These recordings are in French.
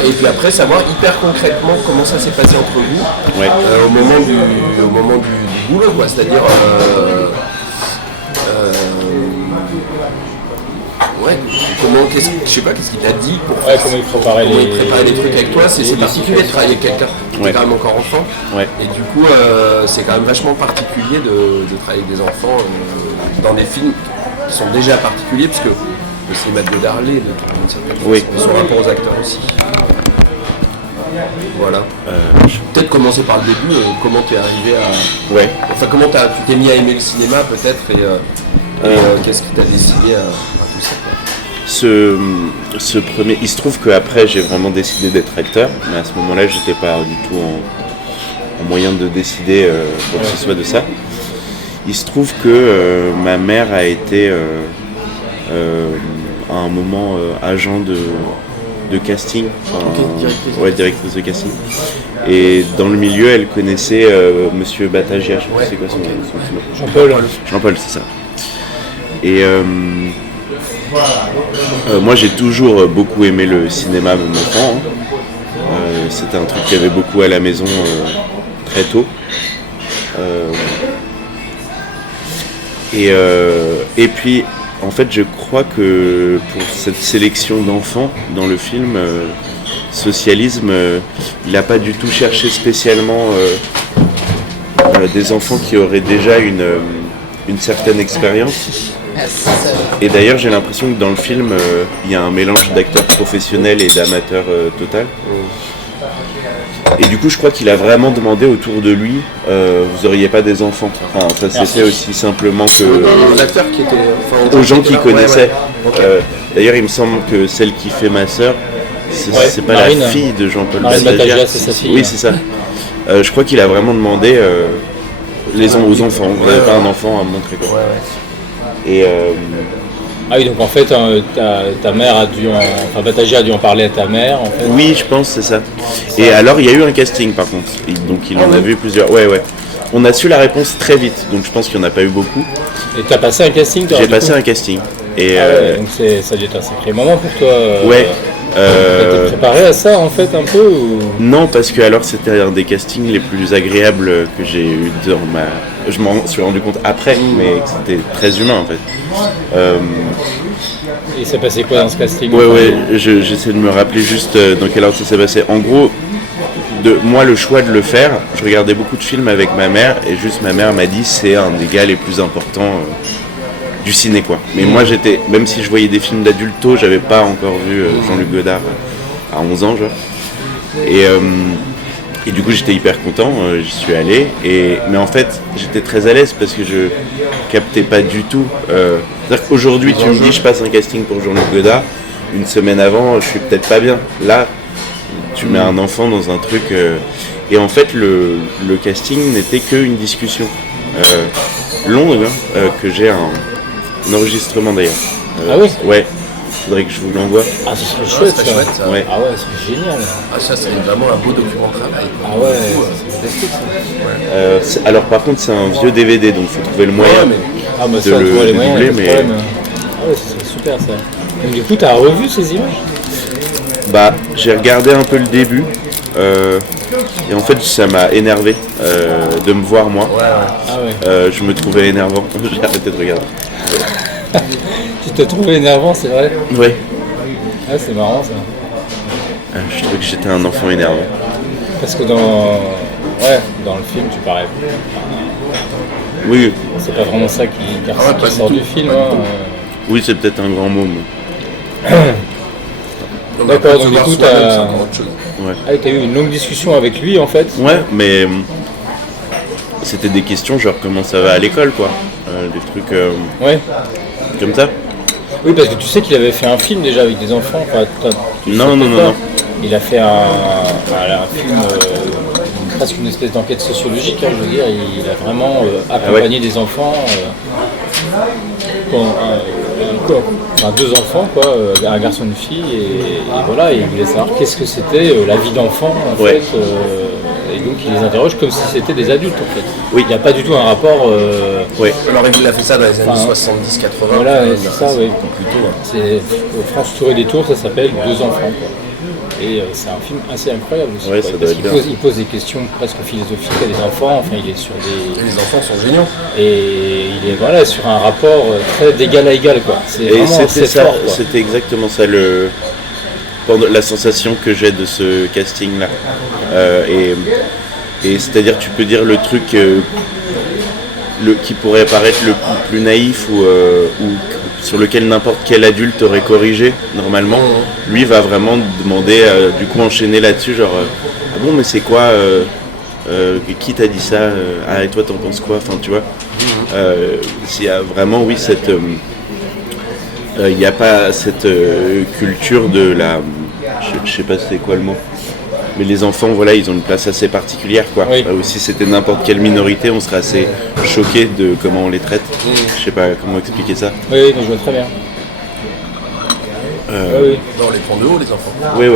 voilà, et puis après savoir hyper concrètement comment ça s'est passé entre vous au moment du boulot, quoi. C'est-à-dire je sais pas, qu'est-ce qu'il t'a dit pour comment il préparait les trucs avec toi. C'est particulier de travailler avec quelqu'un qui est quand même encore enfant. Et du coup, c'est quand même vachement particulier de travailler avec des enfants dans des films qui sont déjà particuliers, parce que le cinéma de Darley, de toute certaine façon, son rapport aux acteurs aussi. Voilà. Peut-être commencer par le début, comment tu es arrivé à... Enfin, comment tu t'es mis à aimer le cinéma, peut-être, et qu'est-ce qui t'a décidé à tout ça, quoi. Ce premier, il se trouve qu'après j'ai vraiment décidé d'être acteur, mais à ce moment-là j'étais pas du tout en moyen de décider quoi que ce soit de ça. Il se trouve que ma mère a été à un moment agent de casting, directrice de casting. Et dans le milieu, elle connaissait Monsieur Batagia, je sais pas c'est quoi son nom. Jean-Paul, c'est ça. Et moi j'ai toujours beaucoup aimé le cinéma, même enfant. C'était un truc qu'il y avait beaucoup à la maison très tôt. Et puis en fait je crois que pour cette sélection d'enfants dans le film Socialisme, il n'a pas du tout cherché spécialement des enfants qui auraient déjà une certaine expérience. Et d'ailleurs j'ai l'impression que dans le film il y a un mélange d'acteurs professionnels et d'amateurs total. Et du coup je crois qu'il a vraiment demandé autour de lui vous auriez pas des enfants. Enfin ça s'est fait aussi simplement que l'acteur qui était, aux gens qui connaissaient. D'ailleurs il me semble que celle qui fait ma sœur c'est pas Marine, la fille de Jean-Paul Batagia, c'est sa fille. Oui c'est ça. Je crois qu'il a vraiment demandé aux enfants. Vous n'avez pas un enfant à me montrer quoi. Et Ah oui, donc en fait, ta mère a dû Batagia a dû en parler à ta mère, en fait. Oui, je pense, c'est ça. Et alors, il y a eu un casting, par contre. Donc, il en a vu plusieurs. Ouais. On a su la réponse très vite, donc je pense qu'il n'y en a pas eu beaucoup. Et t'as passé un casting, toi? J'ai passé un casting. Et donc ça a dû être un sacré moment pour toi. T'as été préparé à ça, en fait, un peu ou... Non, parce que alors c'était un des castings les plus agréables que j'ai eu dans ma... Je m'en suis rendu compte après, mais que c'était très humain, en fait. Et c'est passé quoi dans ce casting? J'essaie de me rappeler juste dans quel ordre ça s'est passé. En gros, moi le choix de le faire, je regardais beaucoup de films avec ma mère, et juste ma mère m'a dit c'est un des gars les plus importants du ciné, quoi. Mais moi même si je voyais des films d'adulto, j'avais pas encore vu Jean-Luc Godard à 11 ans, genre. Et du coup j'étais hyper content, j'y suis allé, mais en fait j'étais très à l'aise parce que je captais pas du tout. C'est-à-dire qu'aujourd'hui tu me dis je passe un casting pour Jean-Luc Godard, une semaine avant je suis peut-être pas bien. Là tu mets un enfant dans un truc et en fait le casting n'était qu'une discussion longue que j'ai un enregistrement d'ailleurs. Ah oui? Ouais. Faudrait que je vous l'envoie. Ah, ce serait chouette, ça. chouette, ça. Ouais. Ah ouais, c'est génial. Ah, ça c'est vraiment un beau document de travail. Ah ouais, c'est fantastique, ça. Alors par contre c'est un vieux DVD, donc il faut trouver le moyen mais de ça, le trouver les moyens, doubler. pas de Mais problème. Ah ouais, c'est super, ça. Donc du coup, t'as revu ces images? bah j'ai regardé un peu le début et en fait ça m'a énervé de me voir moi. Ah ouais. Je me trouvais énervant. J'ai arrêté de regarder. Tu t'es trouvé énervant, c'est vrai? Oui. Ah, c'est marrant, ça. Je trouvais que j'étais un enfant énervant. Parce que dans le film, tu parais... Oui. C'est pas vraiment ça qui sort du film. Oui, c'est peut-être un grand mot. D'accord, donc du coup, t'as Ouais. eu une longue discussion avec lui, en fait. Ouais, mais c'était des questions genre comment ça va à l'école, quoi. Des trucs comme ça. Oui, parce que tu sais qu'il avait fait un film déjà avec des enfants. Enfin, Non. Il a fait un film, presque une espèce d'enquête sociologique, hein, je veux dire. Il a vraiment accompagné des enfants, deux enfants, quoi, un garçon et une fille, et voilà, il voulait savoir qu'est-ce que c'était la vie d'enfant, en fait. Et donc il les interroge comme si c'était des adultes, en fait. Oui. Il n'y a pas du tout un rapport... Alors il a fait ça dans les années 70-80. Voilà, c'est ça, oui. Plutôt. C'est France Tour et Détour, ça s'appelle Deux enfants, quoi. Et c'est un film assez incroyable aussi. Ouais, ça doit être bien. Il pose des questions presque philosophiques à des enfants. Enfin, il est sur des. Les enfants sont géniaux. Et il est sur un rapport très d'égal à égal, quoi. C'était exactement ça la sensation que j'ai de ce casting-là. Et c'est-à-dire, tu peux dire le truc qui pourrait paraître le plus naïf ou sur lequel n'importe quel adulte aurait corrigé normalement, lui va vraiment demander, du coup enchaîner là-dessus, genre ah bon mais c'est quoi, qui t'a dit ça, et toi t'en penses quoi, enfin tu vois, s'il y a vraiment il n'y a pas cette culture de la, je sais pas c'est quoi le mot, mais les enfants, voilà, ils ont une place assez particulière, quoi. Oui. Si c'était n'importe quelle minorité, on serait assez choqué de comment on les traite. Je sais pas comment expliquer ça. Oui, mais je vois très bien. On les prend de haut, les enfants. Oui.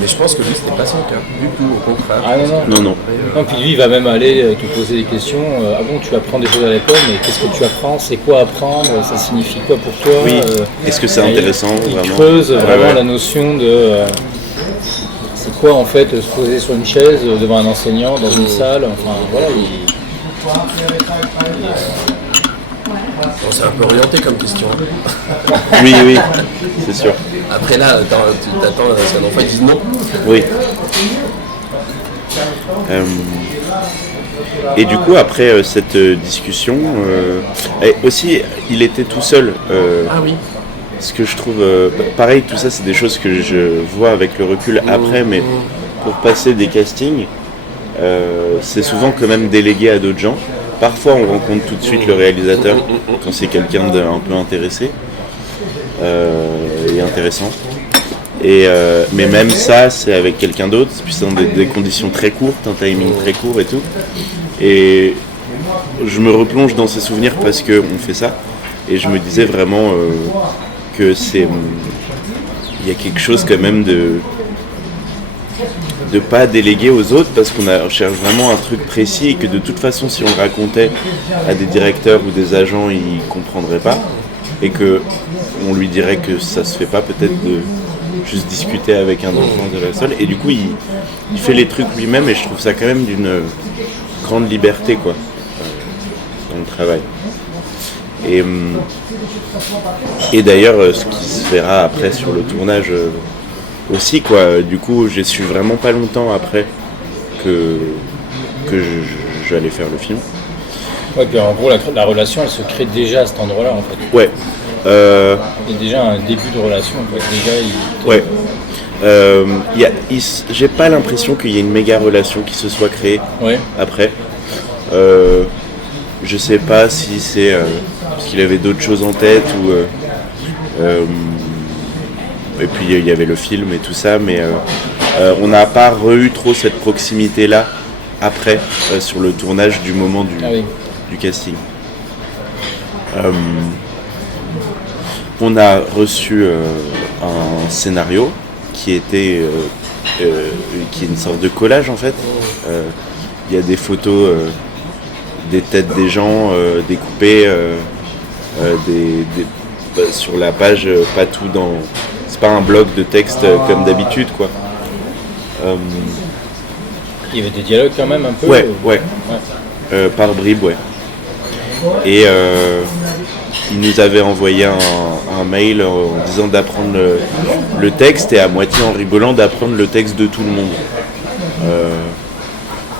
Mais je pense que lui, c'était pas son cas, du tout, au contraire. Ah non. Non. Non, puis lui, il va même aller te poser des questions. Ah bon, tu apprends des choses à l'école, mais qu'est-ce que tu apprends? C'est quoi apprendre? Ça signifie quoi pour toi? Oui. Est-ce que c'est intéressant, il vraiment? creuse vraiment la notion de... c'est quoi, en fait, se poser sur une chaise devant un enseignant, dans une salle? Enfin, voilà, C'est un peu orienté comme question. Oui, c'est sûr. Après là, tu t'attends à ce qu'un enfant dise non. Oui. Et du coup, après cette discussion, aussi, il était tout seul. Ah oui. Ce que je trouve, pareil, tout ça, c'est des choses que je vois avec le recul après, mais pour passer des castings, c'est souvent quand même délégué à d'autres gens. Parfois, on rencontre tout de suite le réalisateur quand c'est quelqu'un d'un peu intéressé et intéressant. Mais même ça, c'est avec quelqu'un d'autre, puis c'est dans des conditions très courtes, un timing très court et tout. Et je me replonge dans ces souvenirs parce qu'on fait ça. Et je me disais vraiment que il y a quelque chose quand même de pas déléguer aux autres parce qu'on cherche vraiment un truc précis et que de toute façon si on le racontait à des directeurs ou des agents ils comprendraient pas et que on lui dirait que ça se fait pas peut-être de juste discuter avec un enfant de la salle et du coup il fait les trucs lui-même et je trouve ça quand même d'une grande liberté quoi dans le travail et d'ailleurs ce qui se verra après sur le tournage aussi quoi, du coup j'ai su vraiment pas longtemps après que j'allais faire le film. Ouais, puis en gros la relation elle se crée déjà à cet endroit-là en fait. Ouais. Il y a déjà un début de relation en fait. Déjà, j'ai pas l'impression qu'il y ait une méga relation qui se soit créée après. Je sais pas si c'est parce qu'il avait d'autres choses en tête ou et puis il y avait le film et tout ça, mais on n'a pas eu trop cette proximité-là après, sur le tournage du moment du casting. On a reçu un scénario qui était qui est une sorte de collage en fait. Il y a des photos des têtes des gens découpées sur la page, pas tout dans... C'est pas un bloc de texte comme d'habitude quoi. Il y avait des dialogues quand même un peu. Ouais. Par bribes, ouais. Et il nous avait envoyé un mail en disant d'apprendre le texte et à moitié en rigolant d'apprendre le texte de tout le monde.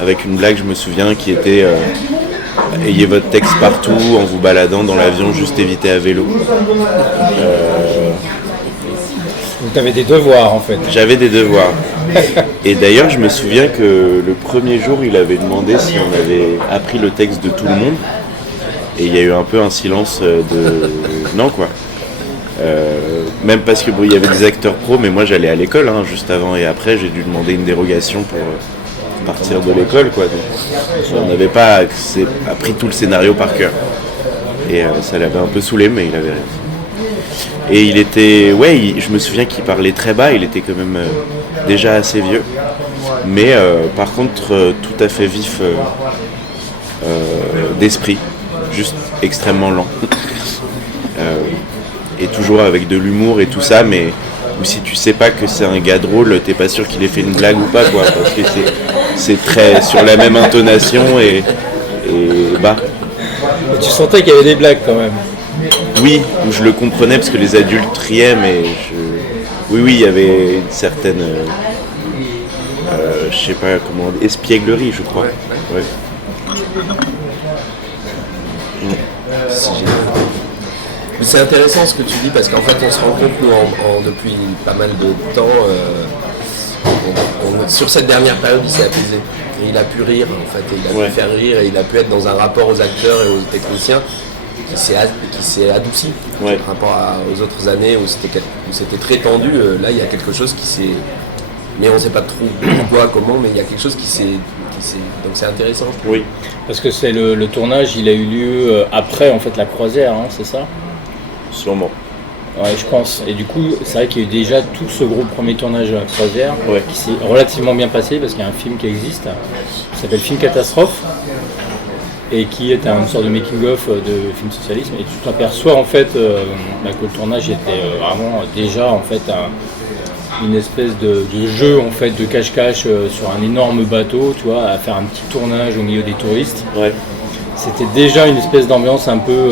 Avec une blague, je me souviens, qui était ayez votre texte partout en vous baladant dans l'avion, juste évitez à vélo. Donc tu avais des devoirs en fait. J'avais des devoirs. Et d'ailleurs, je me souviens que le premier jour, il avait demandé si on avait appris le texte de tout le monde. Et il y a eu un peu un silence de... Non quoi. Même parce que il y avait des acteurs pros, mais moi j'allais à l'école juste avant et après, j'ai dû demander une dérogation pour partir de l'école quoi. Donc, on n'avait pas appris tout le scénario par cœur. Et ça l'avait un peu saoulé, mais il avait raison. Et il était, je me souviens qu'il parlait très bas, il était quand même déjà assez vieux, mais par contre tout à fait vif d'esprit, juste extrêmement lent, et toujours avec de l'humour et tout ça, mais si tu sais pas que c'est un gars drôle, t'es pas sûr qu'il ait fait une blague ou pas, quoi, parce que c'est très sur la même intonation et bah. Et tu sentais qu'il y avait des blagues quand même. Oui, je le comprenais parce que les adultes riaient, mais oui, il y avait une certaine, je sais pas comment, espièglerie, je crois. Ouais. C'est intéressant ce que tu dis parce qu'en fait on se rend compte nous depuis pas mal de temps sur cette dernière période il s'est apaisé et il a pu rire en fait et il a pu faire rire et il a pu être dans un rapport aux acteurs et aux techniciens qui s'est adouci par rapport aux autres années où c'était très tendu. Là il y a quelque chose qui s'est, mais on ne sait pas trop pourquoi, comment, mais il y a quelque chose qui s'est donc c'est intéressant. Oui, parce que c'est le tournage, il a eu lieu après en fait la croisière, hein, c'est ça? Sûrement. Ouais, je pense. Et du coup, c'est vrai qu'il y a eu déjà tout ce gros premier tournage de la croisière qui s'est relativement bien passé parce qu'il y a un film qui existe, qui s'appelle Film Catastrophe et qui est une sorte de making-of de film socialisme. Et tu t'aperçois en fait que le tournage était vraiment déjà en fait une espèce de jeu en fait de cache-cache sur un énorme bateau, tu vois, à faire un petit tournage au milieu des touristes. Ouais. C'était déjà une espèce d'ambiance un peu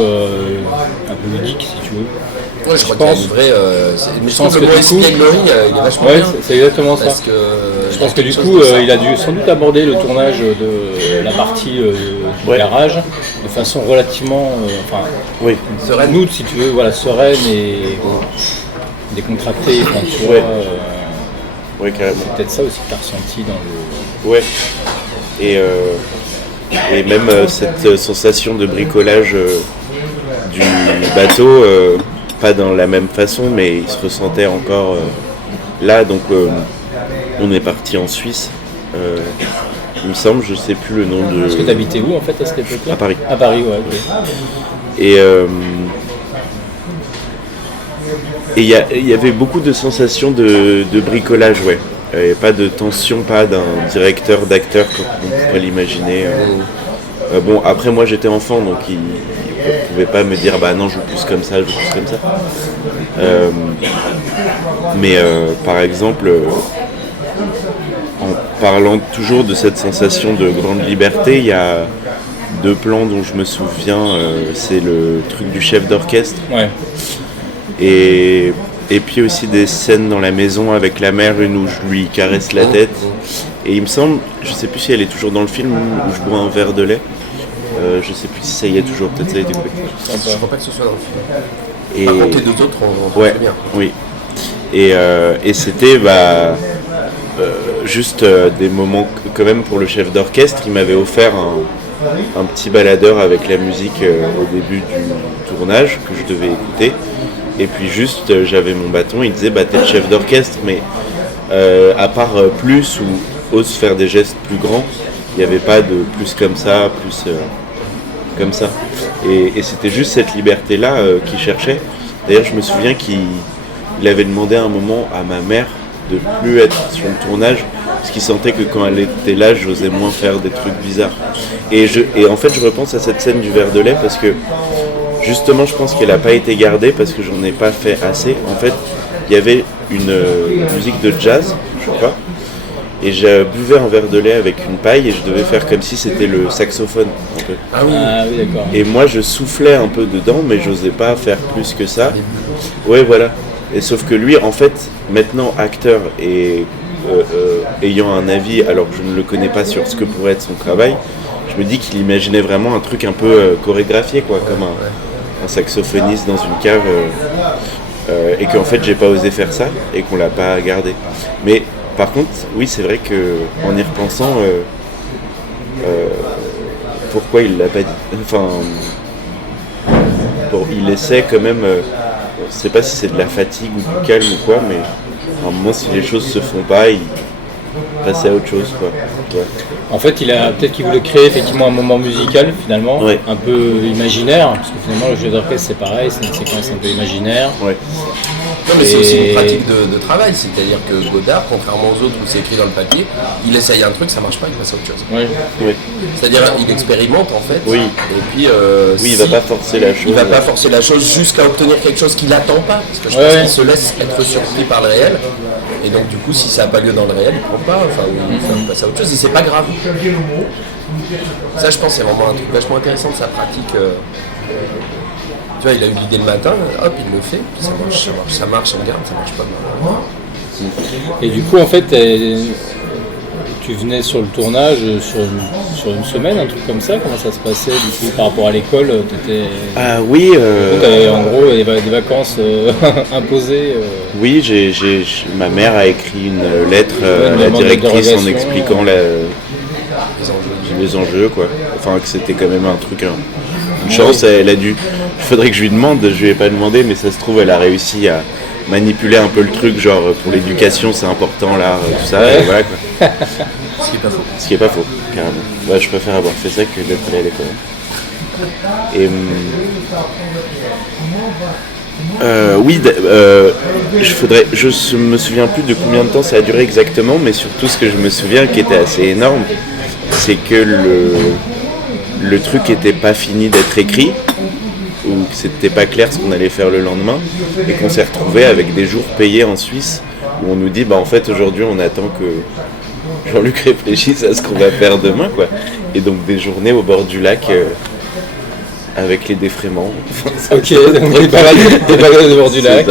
ludique, si tu veux. Ouais, je crois qu'il y a une vraie. Mais je pense que le mot espièglerie, il est vachement bien. C'est exactement ça. Je pense que du coup, il a dû sans doute aborder le tournage de la partie du garage de façon relativement, sereine. Nous, si tu veux, voilà, sereine et décontractée. Enfin, tu vois. Carrément. C'est peut-être ça aussi que tu as ressenti dans le. Ouais. Et même cette sensation de bricolage du bateau, pas dans la même façon, mais il se ressentait encore là. Donc on est parti en Suisse, il me semble, je sais plus le nom de... Est-ce que tu habitais où en fait à cette époque-là? À Paris. À Paris, ouais. Okay. Et il y avait beaucoup de sensations de bricolage, ouais. Et pas de tension, pas d'un directeur, d'acteur comme on pourrait l'imaginer. Bon, après moi j'étais enfant, donc il ne pouvait pas me dire bah non, je joue plus comme ça, je joue plus comme ça. Mais par exemple, en parlant toujours de cette sensation de grande liberté, il y a deux plans dont je me souviens, c'est le truc du chef d'orchestre. Ouais. Et puis aussi des scènes dans la maison avec la mère, une où je lui caresse la tête. Et il me semble, je sais plus si elle est toujours dans le film, où je bois un verre de lait. Je sais plus si ça y est toujours, peut-être ça a été coupé. Je crois pas que ce soit dans le film. Par contre, les deux autres, on très bien. Oui. Et c'était juste des moments, quand même pour le chef d'orchestre, il m'avait offert un petit baladeur avec la musique au début du tournage que je devais écouter. Et puis juste, j'avais mon bâton, il disait, t'es le chef d'orchestre, mais à part plus ou ose faire des gestes plus grands, il n'y avait pas de plus comme ça, plus comme ça. Et c'était juste cette liberté-là qu'il cherchait. D'ailleurs, je me souviens qu'il avait demandé à un moment à ma mère de plus être sur le tournage, parce qu'il sentait que quand elle était là, j'osais moins faire des trucs bizarres. Et en fait, je repense à cette scène du verre de lait, parce que justement, je pense qu'elle n'a pas été gardée parce que j'en ai pas fait assez. En fait, il y avait une musique de jazz, je crois, et je buvais un verre de lait avec une paille et je devais faire comme si c'était le saxophone. Un peu. Ah oui, d'accord. Et moi, je soufflais un peu dedans, mais j'osais pas faire plus que ça. Ouais, voilà. Et sauf que lui, en fait, maintenant acteur et ayant un avis, alors que je ne le connais pas sur ce que pourrait être son travail, je me dis qu'il imaginait vraiment un truc un peu chorégraphié, quoi, comme un saxophoniste dans une cave, et qu'en fait j'ai pas osé faire ça et qu'on l'a pas gardé. Mais par contre, oui, c'est vrai que en y repensant, pourquoi il l'a pas dit? Enfin, il essaie quand même. Je sais pas si c'est de la fatigue ou du calme ou quoi, mais à un moment, si les choses se font pas, il passe à autre chose, quoi. Ouais. En fait, peut-être qu'il voulait créer effectivement un moment musical finalement, un peu imaginaire, parce que finalement le jeu d'orchestre c'est pareil, c'est une séquence un peu imaginaire. Ouais. Non, mais c'est aussi une pratique de travail, c'est-à-dire que Godard, contrairement aux autres où c'est écrit dans le papier, il essaye un truc, ça marche pas, il passe à autre chose. Oui. C'est-à-dire il expérimente en fait. Oui. Et puis il va pas forcer la chose. Il va pas forcer la chose jusqu'à obtenir quelque chose qu'il n'attend pas, parce que je pense qu'il se laisse être surpris par le réel. Et donc du coup, si ça n'a pas lieu dans le réel, il prend pas, il passe à autre chose, et c'est pas grave. Ça, je pense, c'est vraiment un truc vachement intéressant de sa pratique. Tu vois, il a eu l'idée le matin, hop, il le fait, puis ça marche, on regarde, ça marche pas. Et du coup, en fait, tu venais sur le tournage sur une semaine, un truc comme ça. Comment ça se passait du coup par rapport à l'école? Ah oui. Tu avais en gros des vacances imposées. Oui, ma mère a écrit une lettre à la directrice en expliquant les enjeux, quoi. Enfin, que c'était quand même un truc, une chance. Elle a dû. Il faudrait que je lui demande. Je lui ai pas demandé, mais ça se trouve, elle a réussi à manipuler un peu le truc, genre pour l'éducation, c'est important, l'art, tout ça. Et voilà, quoi. Ce qui est pas faux. Ce qui est pas faux, carrément. Ouais, je préfère avoir fait ça que d'être allé à l'école. Et oui, je me souviens plus de combien de temps ça a duré exactement, mais surtout ce que je me souviens qui était assez énorme, c'est que le truc était pas fini d'être écrit, ou que c'était pas clair ce qu'on allait faire le lendemain, et qu'on s'est retrouvé avec des jours payés en Suisse, où on nous dit, en fait aujourd'hui on attend que Jean-Luc réfléchisse à ce qu'on va faire demain, quoi. Et donc des journées au bord du lac avec les défraiements. Ok, donc des balades au bord du lac.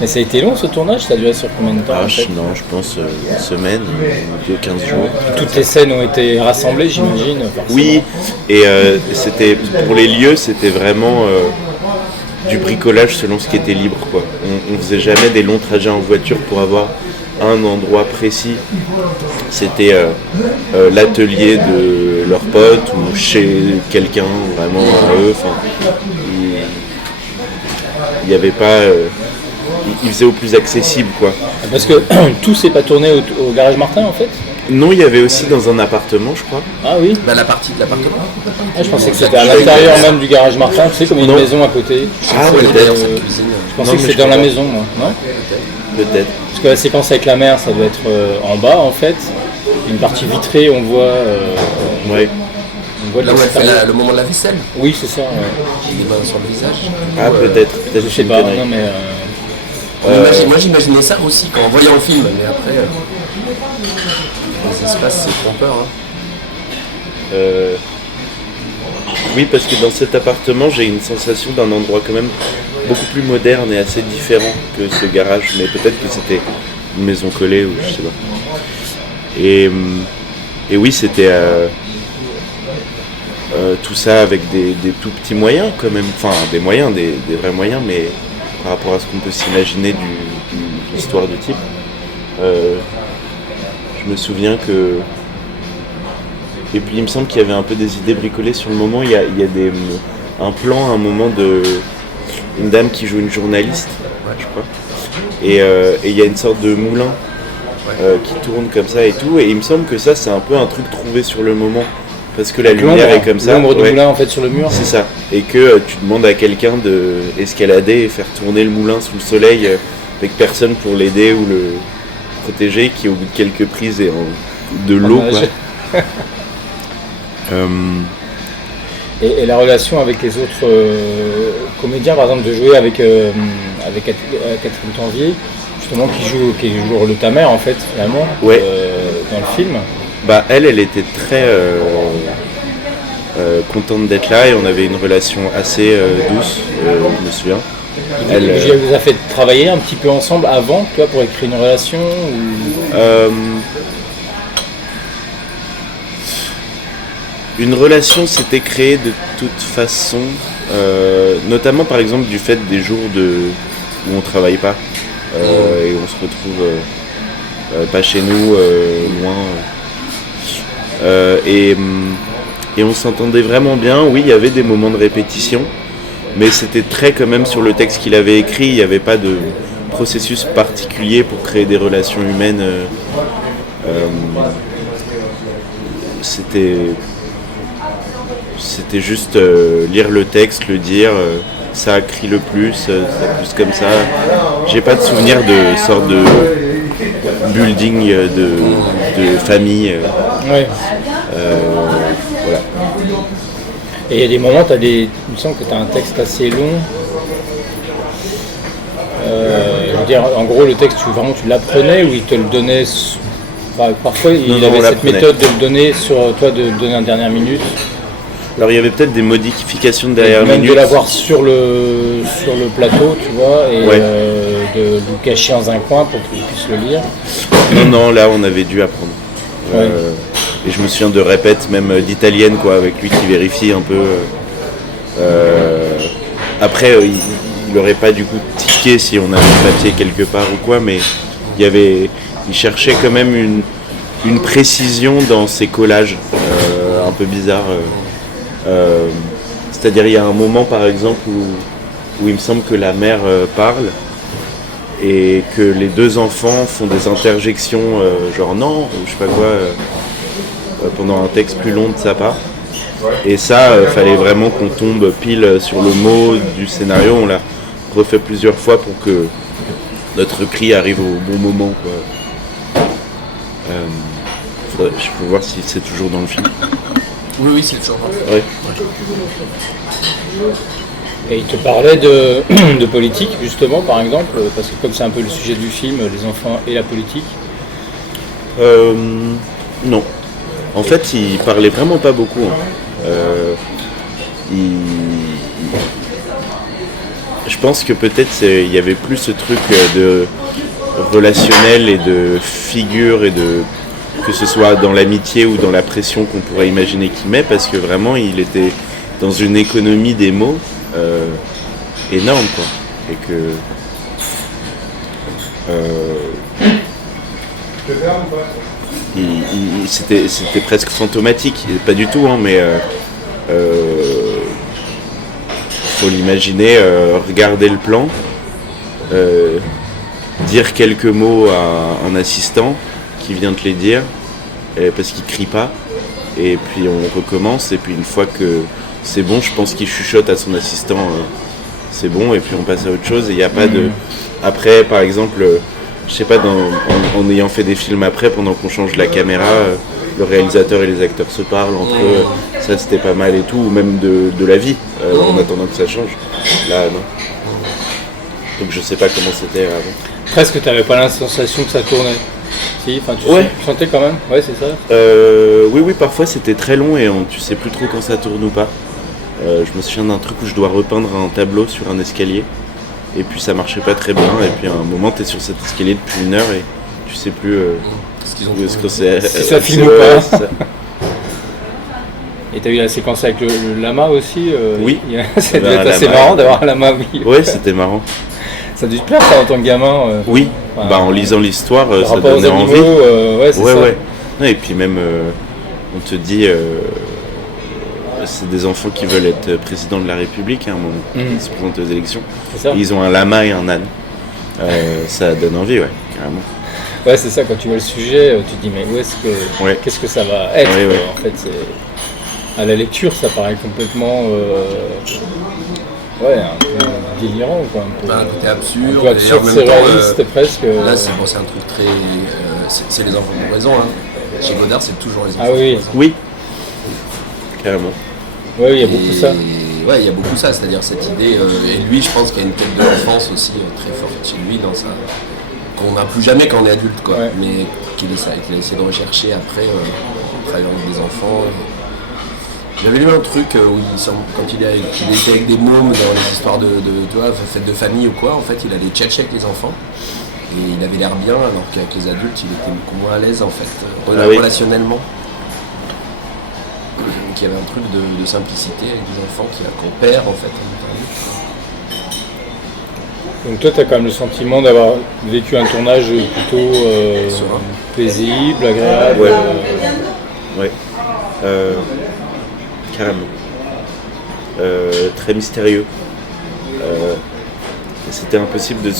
Mais ça a été long ce tournage, ça a duré sur combien de temps en fait? Non, je pense une semaine, 15 jours. Toutes les scènes ont été rassemblées, j'imagine. Oui, et c'était pour les lieux, c'était vraiment du bricolage selon ce qui était libre, quoi. On faisait jamais des longs trajets en voiture pour avoir un endroit précis. C'était l'atelier de leurs potes ou chez quelqu'un vraiment à eux. Enfin, il n'y avait pas. Ils faisaient au plus accessible, quoi. Parce que tout s'est pas tourné au garage Martin en fait? Non, il y avait aussi dans un appartement, je crois. Ah oui. La partie de l'appartement. Ah, je pensais que c'était à l'intérieur même du garage Martin, tu sais, comme une maison à côté. Ah ouais, peut-être. Je pensais que c'était dans la maison, moi. Non? Peut-être. Parce que la séquence avec la mer, ça doit être en bas en fait. Une partie vitrée, on voit. Ouais. On voit là où elle fait le moment de la vaisselle. Oui, c'est ça. Ouais. Les mains sur le visage. Ah peut-être. Je sais pas. Non mais. Moi j'imaginais ça aussi quand en voyant le film, mais après les espaces c'est trompeur. Oui, parce que dans cet appartement j'ai une sensation d'un endroit quand même beaucoup plus moderne et assez différent que ce garage, mais peut-être que c'était une maison collée ou je sais pas. Et oui, c'était tout ça avec des tout petits moyens quand même, enfin des moyens, des vrais moyens, mais par rapport à ce qu'on peut s'imaginer de l'histoire du type. Je me souviens que... Et puis il me semble qu'il y avait un peu des idées bricolées sur le moment. Il y a un plan à un moment de une dame qui joue une journaliste, je crois. Et il y a une sorte de moulin qui tourne comme ça et tout. Et il me semble que ça c'est un peu un truc trouvé sur le moment. Parce que la lumière est comme ça. L'ombre du moulin en fait sur le mur. C'est ça. Et que tu demandes à quelqu'un d'escalader et faire tourner le moulin sous le soleil avec personne pour l'aider ou le protéger, qui au bout de quelques prises est de l'eau. Et la relation avec les autres comédiens, par exemple de jouer avec Catherine Tanvier, justement qui joue le rôle de ta mère en fait finalement dans le film. Elle était très contente d'être là et on avait une relation assez douce, je me souviens. Elle vous a fait travailler un petit peu ensemble avant, tu vois, pour écrire une relation ou... Une relation s'était créée de toute façon, notamment par exemple du fait des jours où on travaille pas et on se retrouve pas chez nous, loin. Et on s'entendait vraiment bien. Oui, il y avait des moments de répétition, mais c'était très quand même sur le texte qu'il avait écrit. Il n'y avait pas de processus particulier pour créer des relations humaines. C'était juste lire le texte, le dire, ça crie le plus, ça plus comme ça. J'ai pas de souvenir de sorte de building de famille. Ouais. Voilà. Et il y a des moments, il me semble que tu as un texte assez long. Je veux dire, en gros, le texte, tu l'apprenais ou il te le donnait. Parfois, il avait cette méthode de le donner de le donner en dernière minute. Alors il y avait peut-être des modifications de dernière minute. Même de l'avoir sur le plateau, tu vois, et de le cacher dans un coin pour qu'il puisse le lire. Non, là on avait dû apprendre. Et je me souviens de répètes même d'italienne quoi, avec lui qui vérifie un peu. Après, il n'aurait pas du coup tiqué si on avait le papier quelque part ou quoi, mais il cherchait quand même une précision dans ses collages, un peu bizarre. C'est-à-dire il y a un moment par exemple où il me semble que la mère parle et que les deux enfants font des interjections genre non ou je sais pas quoi pendant un texte plus long de sa part. Et ça, fallait vraiment qu'on tombe pile sur le mot du scénario. On l'a refait plusieurs fois pour que notre cri arrive au bon moment, quoi. Je peux voir si c'est toujours dans le film. Oui, c'est toujours dans le film. Ouais. Et il te parlait de politique, justement, par exemple, parce que comme c'est un peu le sujet du film, les enfants et la politique. Non. En fait, il parlait vraiment pas beaucoup. Hein. Je pense que peut-être il y avait plus ce truc de relationnel et de figure et de que ce soit dans l'amitié ou dans la pression qu'on pourrait imaginer qu'il met, parce que vraiment il était dans une économie des mots énorme quoi. Et que c'était presque fantomatique, pas du tout, hein, mais faut l'imaginer, regarder le plan, dire quelques mots à un assistant qui vient te les dire, parce qu'il crie pas, et puis on recommence, et puis une fois que c'est bon, je pense qu'il chuchote à son assistant, c'est bon, et puis on passe à autre chose, et il n'y a pas de... Après, par exemple, je sais pas, en ayant fait des films après, pendant qu'on change la caméra, le réalisateur et les acteurs se parlent entre eux, ça c'était pas mal et tout, ou même de la vie, en attendant que ça change. Là, non. Donc je sais pas comment c'était avant. Presque, tu n'avais pas la sensation que ça tournait. Si, enfin, tu sentais quand même. Ouais, c'est ça. Oui, parfois c'était très long et tu sais plus trop quand ça tourne ou pas. Je me souviens d'un truc où je dois repeindre un tableau sur un escalier. Et puis ça marchait pas très bien, et puis à un moment t'es sur cet escalier depuis 1 heure et tu sais plus ce que c'est. Si ça filme ou pas. Et t'as eu la séquence avec le lama aussi Oui. Ça devait être assez marrant d'avoir un lama, oui. Ouais, c'était marrant. Ça a dû te plaire ça en tant que gamin Oui, en lisant l'histoire, ça donnait envie. Ouais, c'est ça. Ouais, et puis même, on te dit... c'est des enfants qui veulent être président de la République à un moment, qui se présentent aux élections. Ils ont un lama et un âne. Ça donne envie, ouais, carrément. Ouais, c'est ça, quand tu vois le sujet, tu te dis mais qu'est-ce que ça va être En fait, à la lecture, ça paraît complètement un peu délirant, quoi. Un côté absurde, un peu absurde, c'est réaliste presque. Là, c'est un truc très... c'est les enfants pour raison. Hein. Chez Godard, c'est toujours les enfants pour raison. Oui, carrément. Oui, il y a beaucoup ça. Ouais, il y a beaucoup ça, c'est-à-dire cette idée, et lui je pense qu'il y a une quête de l'enfance aussi très forte chez lui, dans qu'on n'a plus jamais quand on est adulte, quoi, mais qu'il a essayé de rechercher après, en travaillant avec des enfants. J'avais lu un truc où quand il était avec des mômes dans les histoires de fêtes de famille ou quoi, en fait il allait tchatcher avec les enfants, et il avait l'air bien, alors qu'avec les adultes il était beaucoup moins à l'aise en fait, relationnellement. Il y avait un truc de simplicité avec des enfants qu'on perd en fait. Donc toi tu as quand même le sentiment d'avoir vécu un tournage plutôt paisible, agréable. Ouais. Carrément. Très mystérieux. C'était impossible de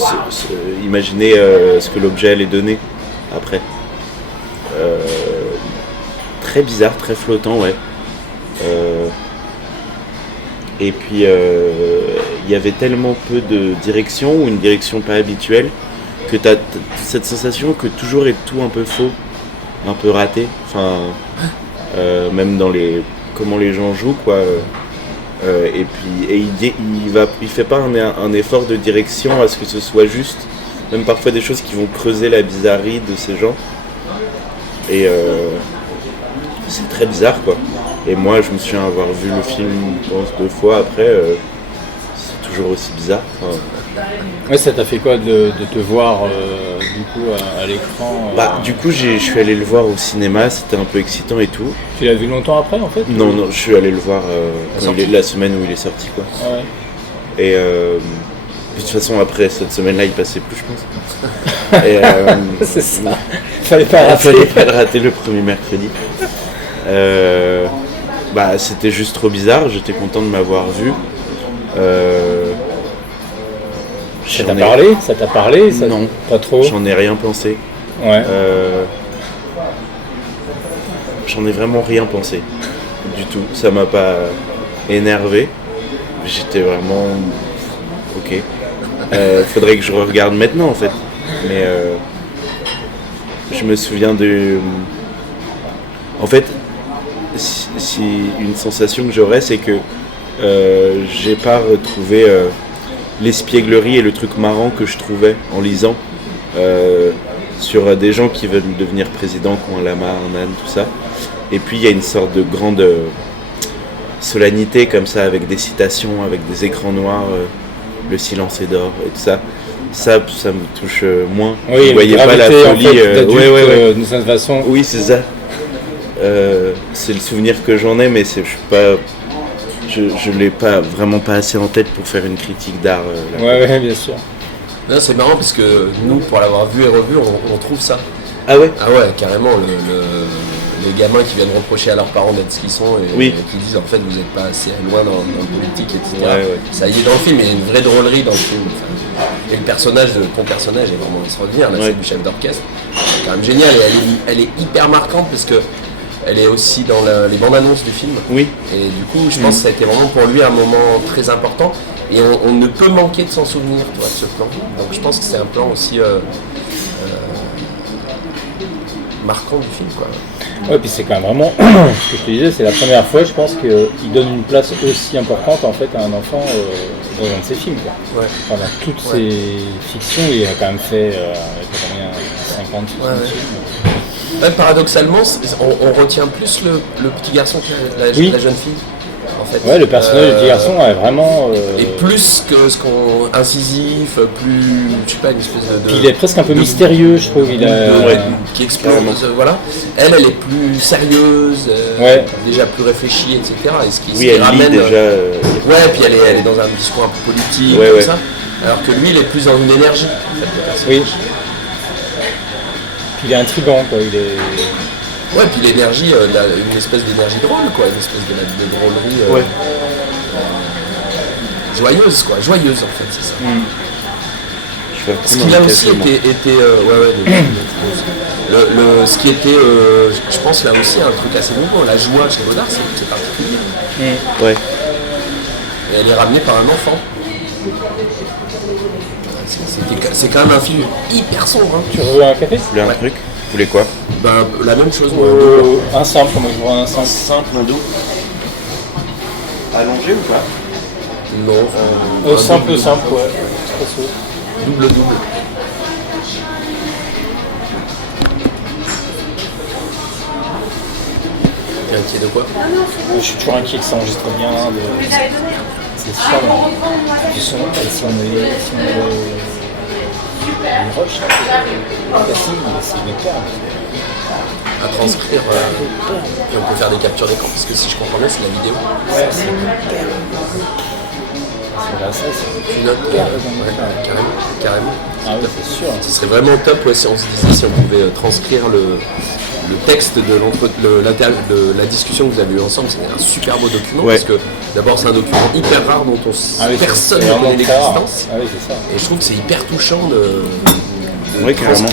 imaginer ce que l'objet allait donner après. Très bizarre, très flottant, ouais. Et puis il il y avait tellement peu de direction, ou une direction pas habituelle, que tu as cette sensation que toujours est tout un peu faux, un peu raté. Enfin, même dans comment les gens jouent, quoi. Et il fait pas un effort de direction à ce que ce soit juste. Même parfois des choses qui vont creuser la bizarrerie de ces gens. Et c'est très bizarre, quoi. Et moi, je me souviens avoir vu le film, je pense, 2 fois après. C'est toujours aussi bizarre. Enfin, ouais, ça t'a fait quoi de te voir du coup à l'écran Du coup, je suis allé le voir au cinéma, c'était un peu excitant et tout. Tu l'as vu longtemps après, en fait? Non, je suis allé le voir la semaine où il est sorti, quoi. Ah ouais. Et de toute façon, après cette semaine-là, il passait plus, je pense. Et, c'est ça. Fallait pas le rater le premier mercredi. C'était juste trop bizarre. J'étais content de m'avoir vu. Ça t'a parlé Non, pas trop. J'en ai rien pensé. Ouais. J'en ai vraiment rien pensé du tout. Ça m'a pas énervé. J'étais vraiment ok. Faudrait que je regarde maintenant, en fait. Mais je me souviens en fait, si une sensation que j'aurais, c'est que j'ai pas retrouvé l'espièglerie et le truc marrant que je trouvais en lisant sur des gens qui veulent devenir président, qui ont un lama, un âne, tout ça. Et puis il y a une sorte de grande solennité comme ça, avec des citations, avec des écrans noirs, le silence est d'or et tout ça. Ça me touche moins. Oui, vous voyez pas la folie. En fait, d'une certaine façon. Oui, c'est ça. C'est le souvenir que j'en ai, mais je l'ai vraiment pas assez en tête pour faire une critique d'art. Ouais, bien sûr. Non, c'est marrant parce que nous, pour l'avoir vu et revu, on trouve ça. Ah ouais? Ah ouais, carrément, les gamins qui viennent reprocher à leurs parents d'être ce qu'ils sont et qui disent en fait vous n'êtes pas assez loin dans le politique, etc. Ouais. Ça y est dans le film, il y a une vraie drôlerie dans le film. Enfin, et ton personnage est vraiment extraordinaire, là, c'est du chef d'orchestre. C'est quand même génial et elle est hyper marquante parce que elle est aussi dans les bandes annonces du film. Oui. Et du coup, je pense que ça a été vraiment pour lui un moment très important. Et on ne peut manquer de s'en souvenir, de ce plan. Donc je pense que c'est un plan aussi marquant du film, quoi. Ouais, puis c'est quand même vraiment, ce que je te disais, c'est la première fois, je pense qu'il donne une place aussi importante en fait à un enfant dans un de ses films, quoi. Ouais. Pendant toutes ses fictions, il a quand même fait 50 films. Ouais, paradoxalement, on retient plus le petit garçon que la jeune fille. En fait. Ouais, le personnage du petit garçon est vraiment. Et plus que ce qu'on. Incisif, plus. Je sais pas, une espèce de. Il est presque un peu mystérieux, je trouve. Qui explose, voilà. Elle est plus sérieuse, déjà plus réfléchie, etc. Et ce qui elle ramène. Lit déjà. Ouais, puis elle est dans un discours un peu politique, comme ça. Alors que lui, il est plus dans une énergie, en fait, oui. Puis il est intriguant, quoi. Il est. Ouais, puis l'énergie, une espèce d'énergie drôle, quoi, une espèce de drôlerie joyeuse, quoi, joyeuse en fait, c'est ça. Ce qui a aussi été ce qui était, je pense là aussi un truc assez nouveau, la joie chez Godard, c'est particulier. Ouais. Et elle est ramenée par un enfant. C'est quand même un film hyper sombre. Hein. Tu veux un café? Tu voulais un truc? Vous voulez quoi? La même chose, un simple, moi je vois un simple. Un double. Allongé ou pas? Non. Simple, ouais. Double. T'es inquiet de quoi? Je suis toujours inquiet que ça enregistre bien. C'est ça, là. Du son, si on est une roche, c'est une éclair. À transcrire, et on peut faire des captures d'écran, parce que si je comprends bien, c'est la vidéo. Ouais, c'est là, ça, tu notes, carrément. Ah oui, c'est sûr. Ce serait vraiment top si on se disait, si on pouvait transcrire le texte de la discussion que vous avez eue ensemble. C'est un super beau document, parce que d'abord c'est un document hyper rare dont personne ne connaît l'existence. Et je trouve que c'est hyper touchant de oui, carrément.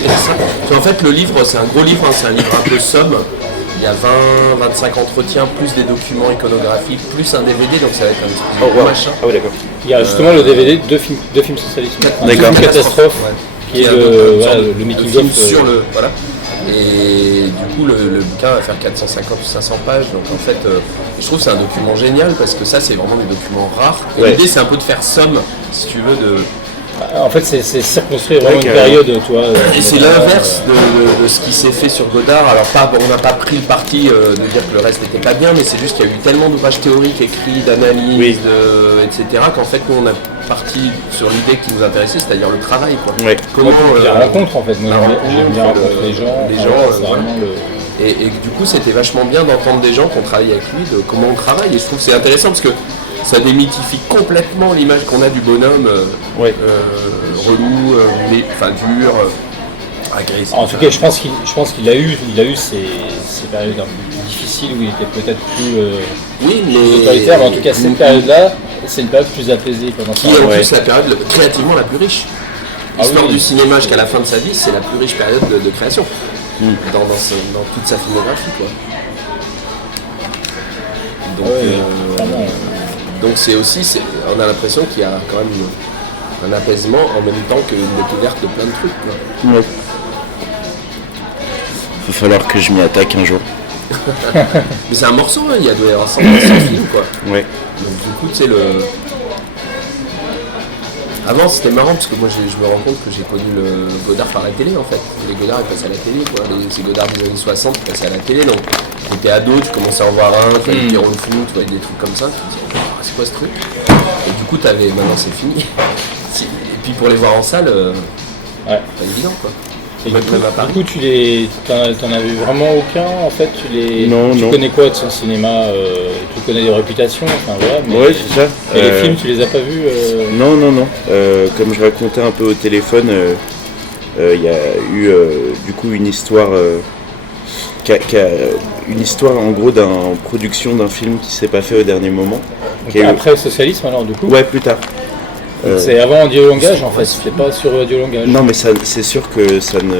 En fait, le livre, c'est un gros livre, c'est un livre un peu somme, il y a 20-25 entretiens, plus des documents iconographiques, plus un DVD, donc ça va être un espèce de machin. Ah oui, d'accord. Il y a justement le DVD de deux films socialistes. D'accord. Film Catastrophe, qui est le making-of sur le... Voilà. Et du coup, le bouquin va faire 450 ou 500 pages. Donc en fait, je trouve que c'est un document génial parce que ça, c'est vraiment des documents rares. Et l'idée, c'est un peu de faire somme, si tu veux, de... En fait, c'est circonscrire vraiment une période, toi. Et c'est l'inverse de ce qui s'est fait sur Godard. Alors, on n'a pas pris le parti de dire que le reste n'était pas bien, mais c'est juste qu'il y a eu tellement d'ouvrages théoriques écrits, d'analyses, etc., qu'en fait, nous, on a parti sur l'idée qui nous intéressait, c'est-à-dire le travail, quoi. Ouais. Comment la rencontre, en fait. Moi, j'aime bien rencontrer les gens. Et du coup, c'était vachement bien d'entendre des gens qui ont travaillé avec lui, de comment on travaille. Et je trouve que c'est intéressant parce que ça démythifie complètement l'image qu'on a du bonhomme relou, dur, agressif. En tout cas, je pense qu'il a eu ces périodes un peu plus difficiles où il était peut-être plus autoritaire, mais en tout cas, cette période-là, c'est une période plus apaisée. Qui est en plus la période créativement la plus riche. L'histoire du cinéma jusqu'à la fin de sa vie, c'est la plus riche période de création. Dans toute sa filmographie, quoi. Donc c'est aussi, on a l'impression qu'il y a quand même un apaisement en même temps qu'une découverte de plein de trucs, quoi. Ouais. Il va falloir que je m'y attaque un jour. Mais c'est un morceau, hein, il y a doit y avoir 100 films, quoi. Ouais. Donc du coup, tu sais, avant c'était marrant parce que moi je me rends compte que j'ai connu le Godard par la télé en fait. Les Godard ils passaient à la télé, quoi. Ces Godard des années 60 ils passaient à la télé, donc t'étais ado, tu commençais à en voir un, tu avais des rôles flous, tu voyais des trucs comme ça, tu te dis c'est quoi ce truc? Et du coup maintenant c'est fini. Et puis pour les voir en salle, c'est pas évident, quoi. Et du coup, t'en as vu vraiment aucun en fait, tu non. connais quoi de son cinéma, tu connais des réputations, enfin voilà. Mais ouais, c'est ça. Et les films, tu les as pas vus Non. Comme je racontais un peu au téléphone, il y a eu du coup une histoire, une histoire en gros d'une production d'un film qui s'est pas fait au dernier moment. Après le socialisme alors du coup. Ouais, plus tard. C'est avant Audio Langage en fait, c'était pas sur Audio Langage. Non mais c'est sûr que ça ne...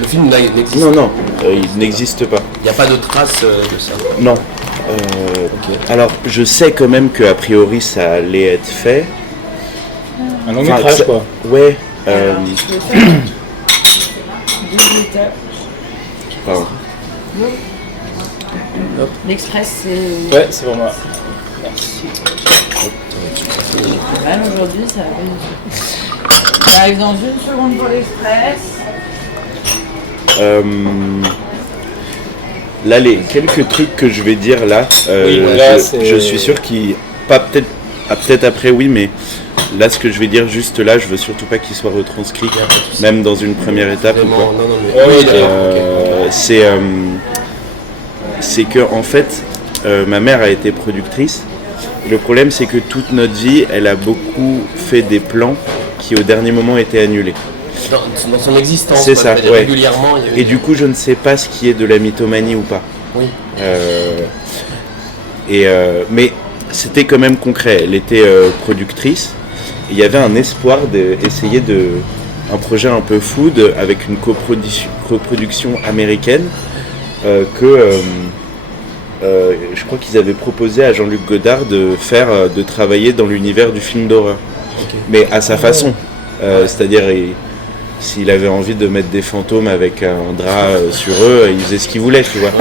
Le film n'existe pas. Non, il n'existe pas. Il n'y a pas de traces de ça. Non. Alors je sais quand même qu'a priori ça allait être fait. Un long métrage quoi. Ouais. Pardon. L'Express c'est... Ouais, c'est pour moi. Merci. Même aujourd'hui, ça va. Ça arrive dans une seconde pour l'Express. Là, les quelques trucs que je vais dire là, je suis sûr qu'il... Peut-être après, oui, mais là, ce que je vais dire juste là, je veux surtout pas qu'il soit retranscrit, même dans une première étape ou quoi. C'est que, en fait, ma mère a été productrice. Le problème, c'est que toute notre vie, elle a beaucoup fait des plans qui, au dernier moment, étaient annulés. Dans son existence, c'est ça, ouais. Régulièrement. Et du coup, je ne sais pas ce qui est de la mythomanie ou pas. Oui. Mais c'était quand même concret. Elle était productrice. Il y avait un espoir d'essayer un projet un peu food avec une coproduction américaine je crois qu'ils avaient proposé à Jean-Luc Godard de travailler dans l'univers du film d'horreur, mais à sa façon. C'est-à-dire, s'il avait envie de mettre des fantômes avec un drap sur eux, il faisait ce qu'il voulait, tu vois.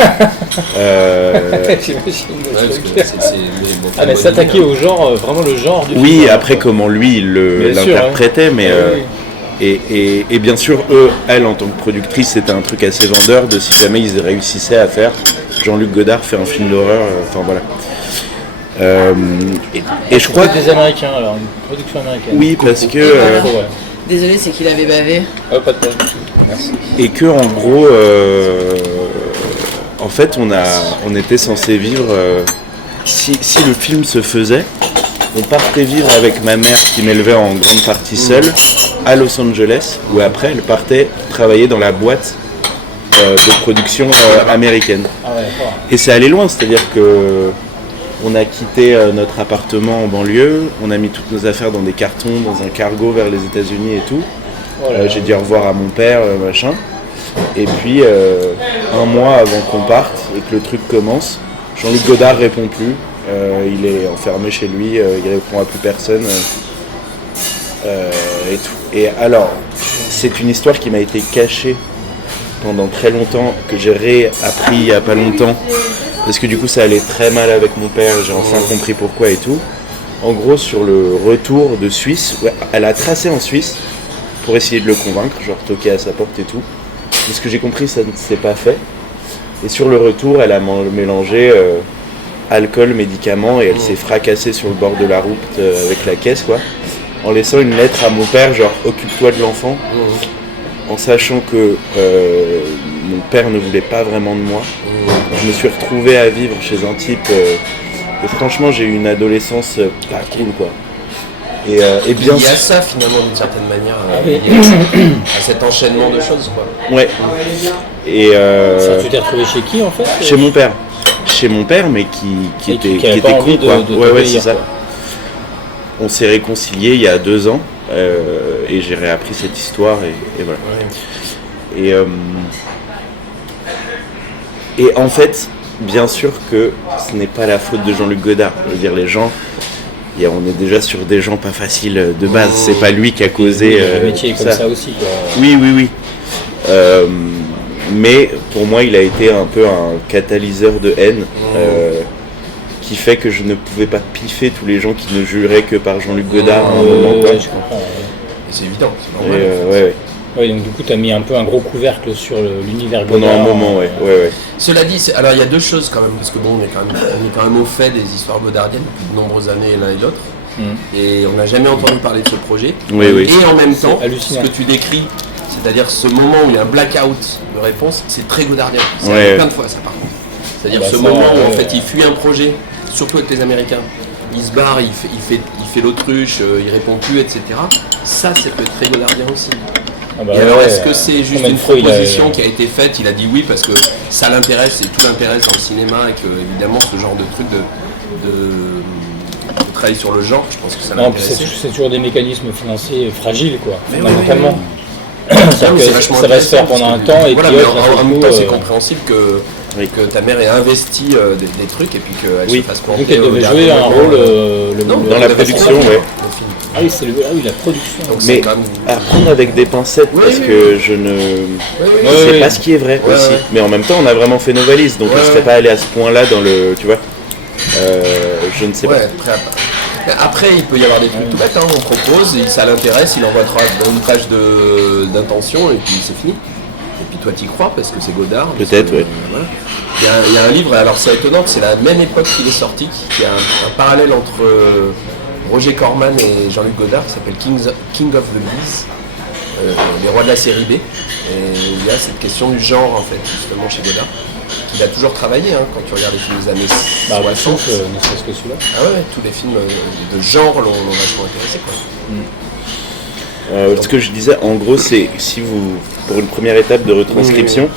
Mais s'attaquer au genre, vraiment le genre du film. Oui, après comment lui il l'interprétait, mais... Et bien sûr, elle en tant que productrice, c'était un truc assez vendeur de si jamais ils réussissaient à faire Jean-Luc Godard fait un film d'horreur, enfin voilà. Et je crois des Américains alors, une production américaine. Oui, parce que Désolé, c'est qu'il avait bavé. Oh, pas de problème. Merci. Et que en gros, en fait, on était censé vivre. Si le film se faisait, on partait vivre avec ma mère qui m'élevait en grande partie seule à Los Angeles, où après elle partait travailler dans la boîte de production américaine. Et c'est allé loin, c'est-à-dire que on a quitté notre appartement en banlieue, on a mis toutes nos affaires dans des cartons, dans un cargo vers les États-Unis et tout. J'ai dit au revoir à mon père, machin. Et puis un mois avant qu'on parte, et que le truc commence. Jean-Luc Godard répond plus, il est enfermé chez lui, il répond à plus personne et tout. Et alors, c'est une histoire qui m'a été cachée pendant très longtemps, que j'ai réappris il n'y a pas longtemps, parce que du coup ça allait très mal avec mon père, j'ai enfin compris pourquoi et tout. En gros, sur le retour de Suisse, elle a tracé en Suisse pour essayer de le convaincre, genre toquer à sa porte et tout. De ce que j'ai compris, ça ne s'est pas fait. Et sur le retour, elle a mélangé alcool, médicaments, et elle s'est fracassée sur le bord de la route avec la caisse, quoi, en laissant une lettre à mon père, genre « occupe-toi de l'enfant », en sachant que mon père ne voulait pas vraiment de moi. Je me suis retrouvé à vivre chez un type, et franchement, j'ai eu une adolescence pas cool, quoi. Et bien il y a ça finalement d'une certaine manière, à cet enchaînement de choses, quoi. Ouais. Et ça, tu t'es retrouvé chez qui en fait? Chez mon père. Chez mon père, mais qui était cool, quoi. Ouais, c'est ça. On s'est réconciliés il y a 2 ans, et j'ai réappris cette histoire, et voilà. Ouais. Et en fait, bien sûr que ce n'est pas la faute de Jean-Luc Godard. Je veux dire, les gens, on est déjà sur des gens pas faciles de base. C'est pas lui qui a causé le métier est comme ça aussi, quoi. Oui. Mais pour moi, il a été un peu un catalyseur de haine qui fait que je ne pouvais pas piffer tous les gens qui ne juraient que par Jean-Luc Godard à un moment. Ouais, je comprends. C'est évident, c'est normal. Ouais, donc du coup, tu as mis un peu un gros couvercle sur l'univers Godard. Pendant un moment, ouais. Cela dit, alors il y a 2 choses quand même, parce que bon, on est quand même au fait des histoires godardiennes depuis de nombreuses années l'un et l'autre, et on n'a jamais entendu parler de ce projet. Oui. Et en même temps, hallucinant. ce que tu décris, c'est-à-dire ce moment où il y a un blackout de réponse, c'est très godardien. Ça Ouais. plein de fois ça par contre. C'est-à-dire ce moment où en fait il fuit un projet, surtout avec les Américains. Il se barre, il fait l'autruche, il répond plus, etc. Ça peut être très godardien aussi. Et alors, est-ce que c'est juste une proposition qui a été faite? Il a dit oui parce que ça l'intéresse et tout l'intéresse dans le cinéma, et que évidemment ce genre de truc de travailler sur le genre, je pense que ça l'intéresse. C'est toujours des mécanismes financiers fragiles, quoi, Mais fondamentalement. Ça va se faire pendant un temps, et voilà, puis en même temps c'est compréhensible que ta mère ait investi des trucs et puis qu'elle se fasse planter. Donc elle devait jouer un rôle dans la production, ouais. Ah oui, la production. Donc mais à prendre avec des pincettes, parce que je ne sais pas ce qui est vrai aussi. Mais en même temps, on a vraiment fait nos valises, donc on ne serait pas allé à ce point-là dans le... Tu vois, je ne sais pas. Après, il peut y avoir des trucs tout bêtes, hein. On propose, et ça l'intéresse, il envoie une page d'intention, et puis c'est fini. Et puis toi, t'y crois, parce que c'est Godard. Peut-être, ouais. Voilà. Il y a un livre, alors c'est étonnant, c'est la même époque qu'il est sorti, qui a un parallèle entre Roger Corman et Jean-Luc Godard, qui s'appelle King of the Bees, les rois de la série B. Et il y a cette question du genre, en fait, justement, chez Godard. Il a toujours travaillé, hein, quand tu regardes les films des années 60. Ne serait-ce que celui-là. Ah ouais, tous les films de genre l'ont vachement intéressé, quoi. Ce que je disais, en gros, c'est si vous, pour une première étape de retranscription,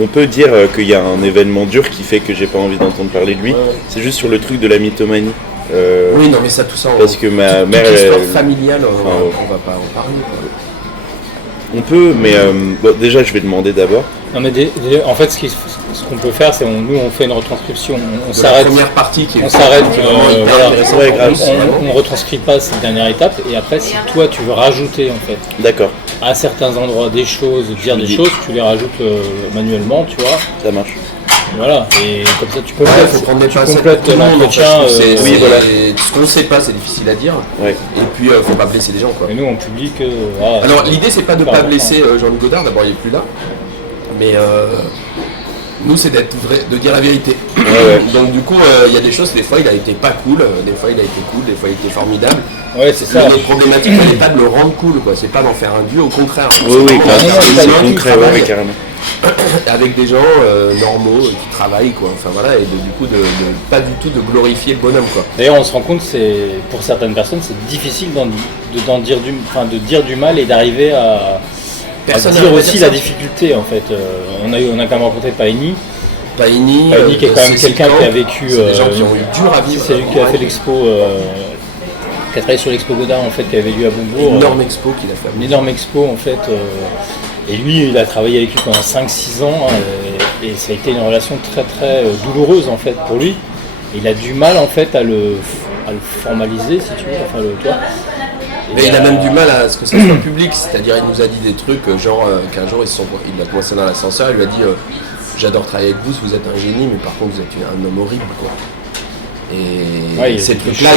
on peut dire qu'il y a un événement dur qui fait que j'ai pas envie d'entendre parler de lui. C'est juste sur le truc de la mythomanie. Oui, non, mais ça, tout ça, parce que ma mère, l'histoire familiale, on va pas en parler, quoi. On peut, mais bon, déjà, je vais demander d'abord. Non, mais en fait, ce qu'on peut faire, c'est nous on fait une retranscription, on s'arrête. La première partie qui est on s'arrête, on retranscrit pas cette dernière étape, et après, si toi tu veux rajouter en fait, d'accord, à certains endroits des choses, dire des choses, tu les rajoutes manuellement, tu vois. Ça marche. Voilà, et comme ça tu complètes l'entretien. Oui, voilà. Ce qu'on ne sait pas, c'est difficile à dire. Ouais. Et puis, il ne faut pas blesser les gens, quoi. Et nous, on publie que. Alors, l'idée, c'est pas de ne pas blesser Jean-Luc Godard, d'abord, il n'est plus là. Mais nous, c'est de dire la vérité. Donc, du coup, il y a des choses, des fois, il a été pas cool, des fois, il a été cool, des fois, il a été formidable. Ouais, c'est ça. Les problématiques, ce n'est pas de le rendre cool, quoi. C'est pas d'en faire un dieu, au contraire. Oui, c'est concret, oui, carrément. Avec des gens normaux qui travaillent, quoi. Enfin voilà, et du coup de pas du tout de glorifier le bonhomme, quoi. D'ailleurs, on se rend compte, pour certaines personnes, c'est difficile de dire du mal et d'arriver à dire aussi la difficulté, en fait. On a quand même rencontré Paini qui est quand même quelqu'un qui a vécu. C'est des gens qui ont eu dur à vivre. C'est lui qui a fait l'expo. Qui a travaillé sur l'expo Godard, en fait, qui avait lieu à Beaubourg. Une énorme expo qu'il a fait. Une énorme expo, en fait. Et lui, il a travaillé avec lui pendant 5-6 ans. Et ça a été une relation très très douloureuse en fait pour lui. Il a du mal en fait à le formaliser, si tu veux, enfin tu vois. Mais il a même du mal à ce que ça soit public, c'est-à-dire il nous a dit des trucs genre qu'un jour il a commencé dans l'ascenseur, il lui a dit j'adore travailler avec vous, vous êtes un génie, mais par contre vous êtes un homme horrible quoi. Et ces trucs-là,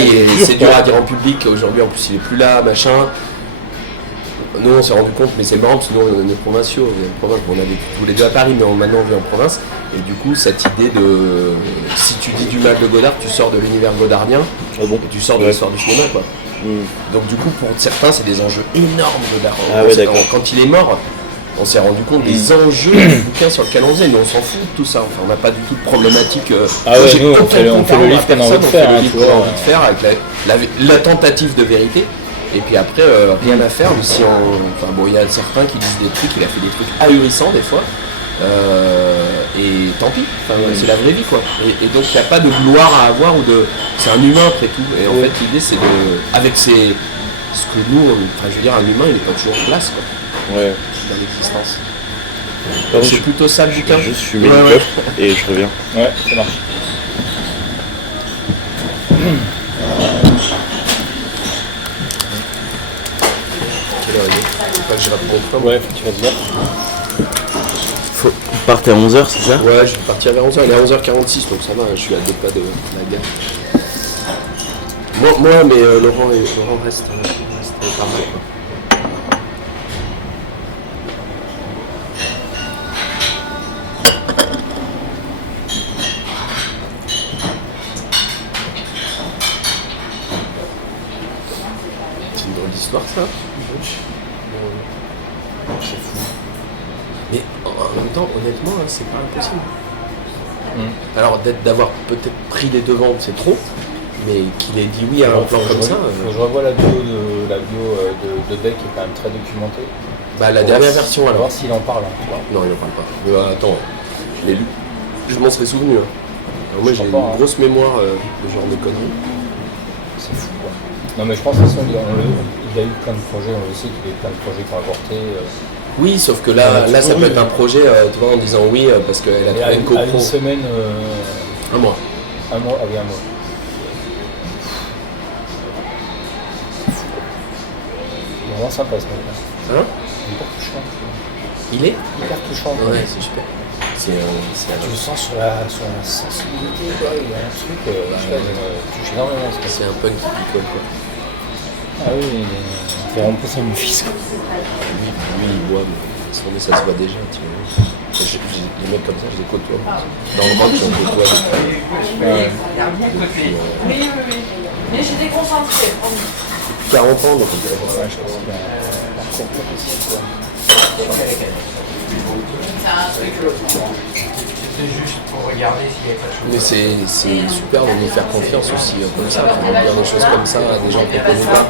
c'est dur à dire en public, aujourd'hui en plus il est plus là, machin. Nous on s'est rendu compte, mais c'est marrant parce que nous on est provinciaux, on a vécu tous les deux à Paris, mais maintenant on vit en province. Et du coup cette idée de si tu dis du mal de Godard, tu sors de l'univers godardien, et tu sors de l'histoire du cinéma quoi. Donc du coup pour certains c'est des enjeux énormes Godard. Quand il est mort, on s'est rendu compte des enjeux du bouquin sur lequel on faisait, mais on s'en fout de tout ça, enfin on n'a pas du tout de problématique. Nous on fait le livre qu'on a envie de faire, avec la tentative de vérité. Et puis après, rien à faire, si il y a certains qui disent des trucs, il a fait des trucs ahurissants des fois, et tant pis, c'est la vraie vie quoi. Et donc il n'y a pas de gloire à avoir, c'est un humain après tout, et en fait l'idée c'est avec ce que nous, un humain il n'est pas toujours en place quoi, dans l'existence. Donc c'est plutôt ça le bouquin. Juste fumer une clope et je reviens. Ouais, ça marche. Je vais ouais, tu vas te voir. Faut partir à 11h, c'est ça? Ouais, je vais partir vers 11h, il est à 11h46, donc ça va, je suis à 2 pas de la gare. Moi mais Laurent reste pas mal quoi. C'est une drôle d'histoire ça. C'est fou. Mais en même temps, honnêtement, c'est pas impossible. Alors d'avoir peut-être pris les devants, c'est trop, mais qu'il ait dit oui à un plan comme ça. Je revois la vidéo de Beck qui est quand même très documentée. Bah la dernière version alors. Voir s'il en parle. Non, il en parle pas. Mais, attends, je l'ai lu. Je m'en serais souvenu. Alors, moi j'ai une grosse mémoire de genre de conneries. C'est fou quoi. Non mais je pense que il a eu plein de projets, on le sait qu'il a eu plein de projets qui ont avorté. Oui, sauf que là ça peut être un projet, tu vois, en disant oui, parce qu'elle a trouvé une copro. À une semaine... Un mois. Un mois, ah oui, un mois. Il est vraiment sympa ce mec-là. Hein? Hyper touchant. Il est hyper touchant. Ouais, c'est super. Tu le sens sur la sensibilité, quoi. Il y a un truc, touche énormément. C'est un punk qui picole, quoi. Ah oui, il fait vraiment penser à mon fils, quoi. Lui, il boit, mais ça se voit déjà, tu vois. Les mecs comme ça, je les côtoie. Dans le rock, on côtoie des Oui. Mais j'étais concentrée. Depuis 40 ans, donc je pense qu'il a un parcours pas possible, quoi. C'est juste pour regarder s'il n'y a pas de choses. Mais c'est super de nous faire confiance aussi comme ça, de dire des choses comme ça à des gens qu'on ne connaît pas.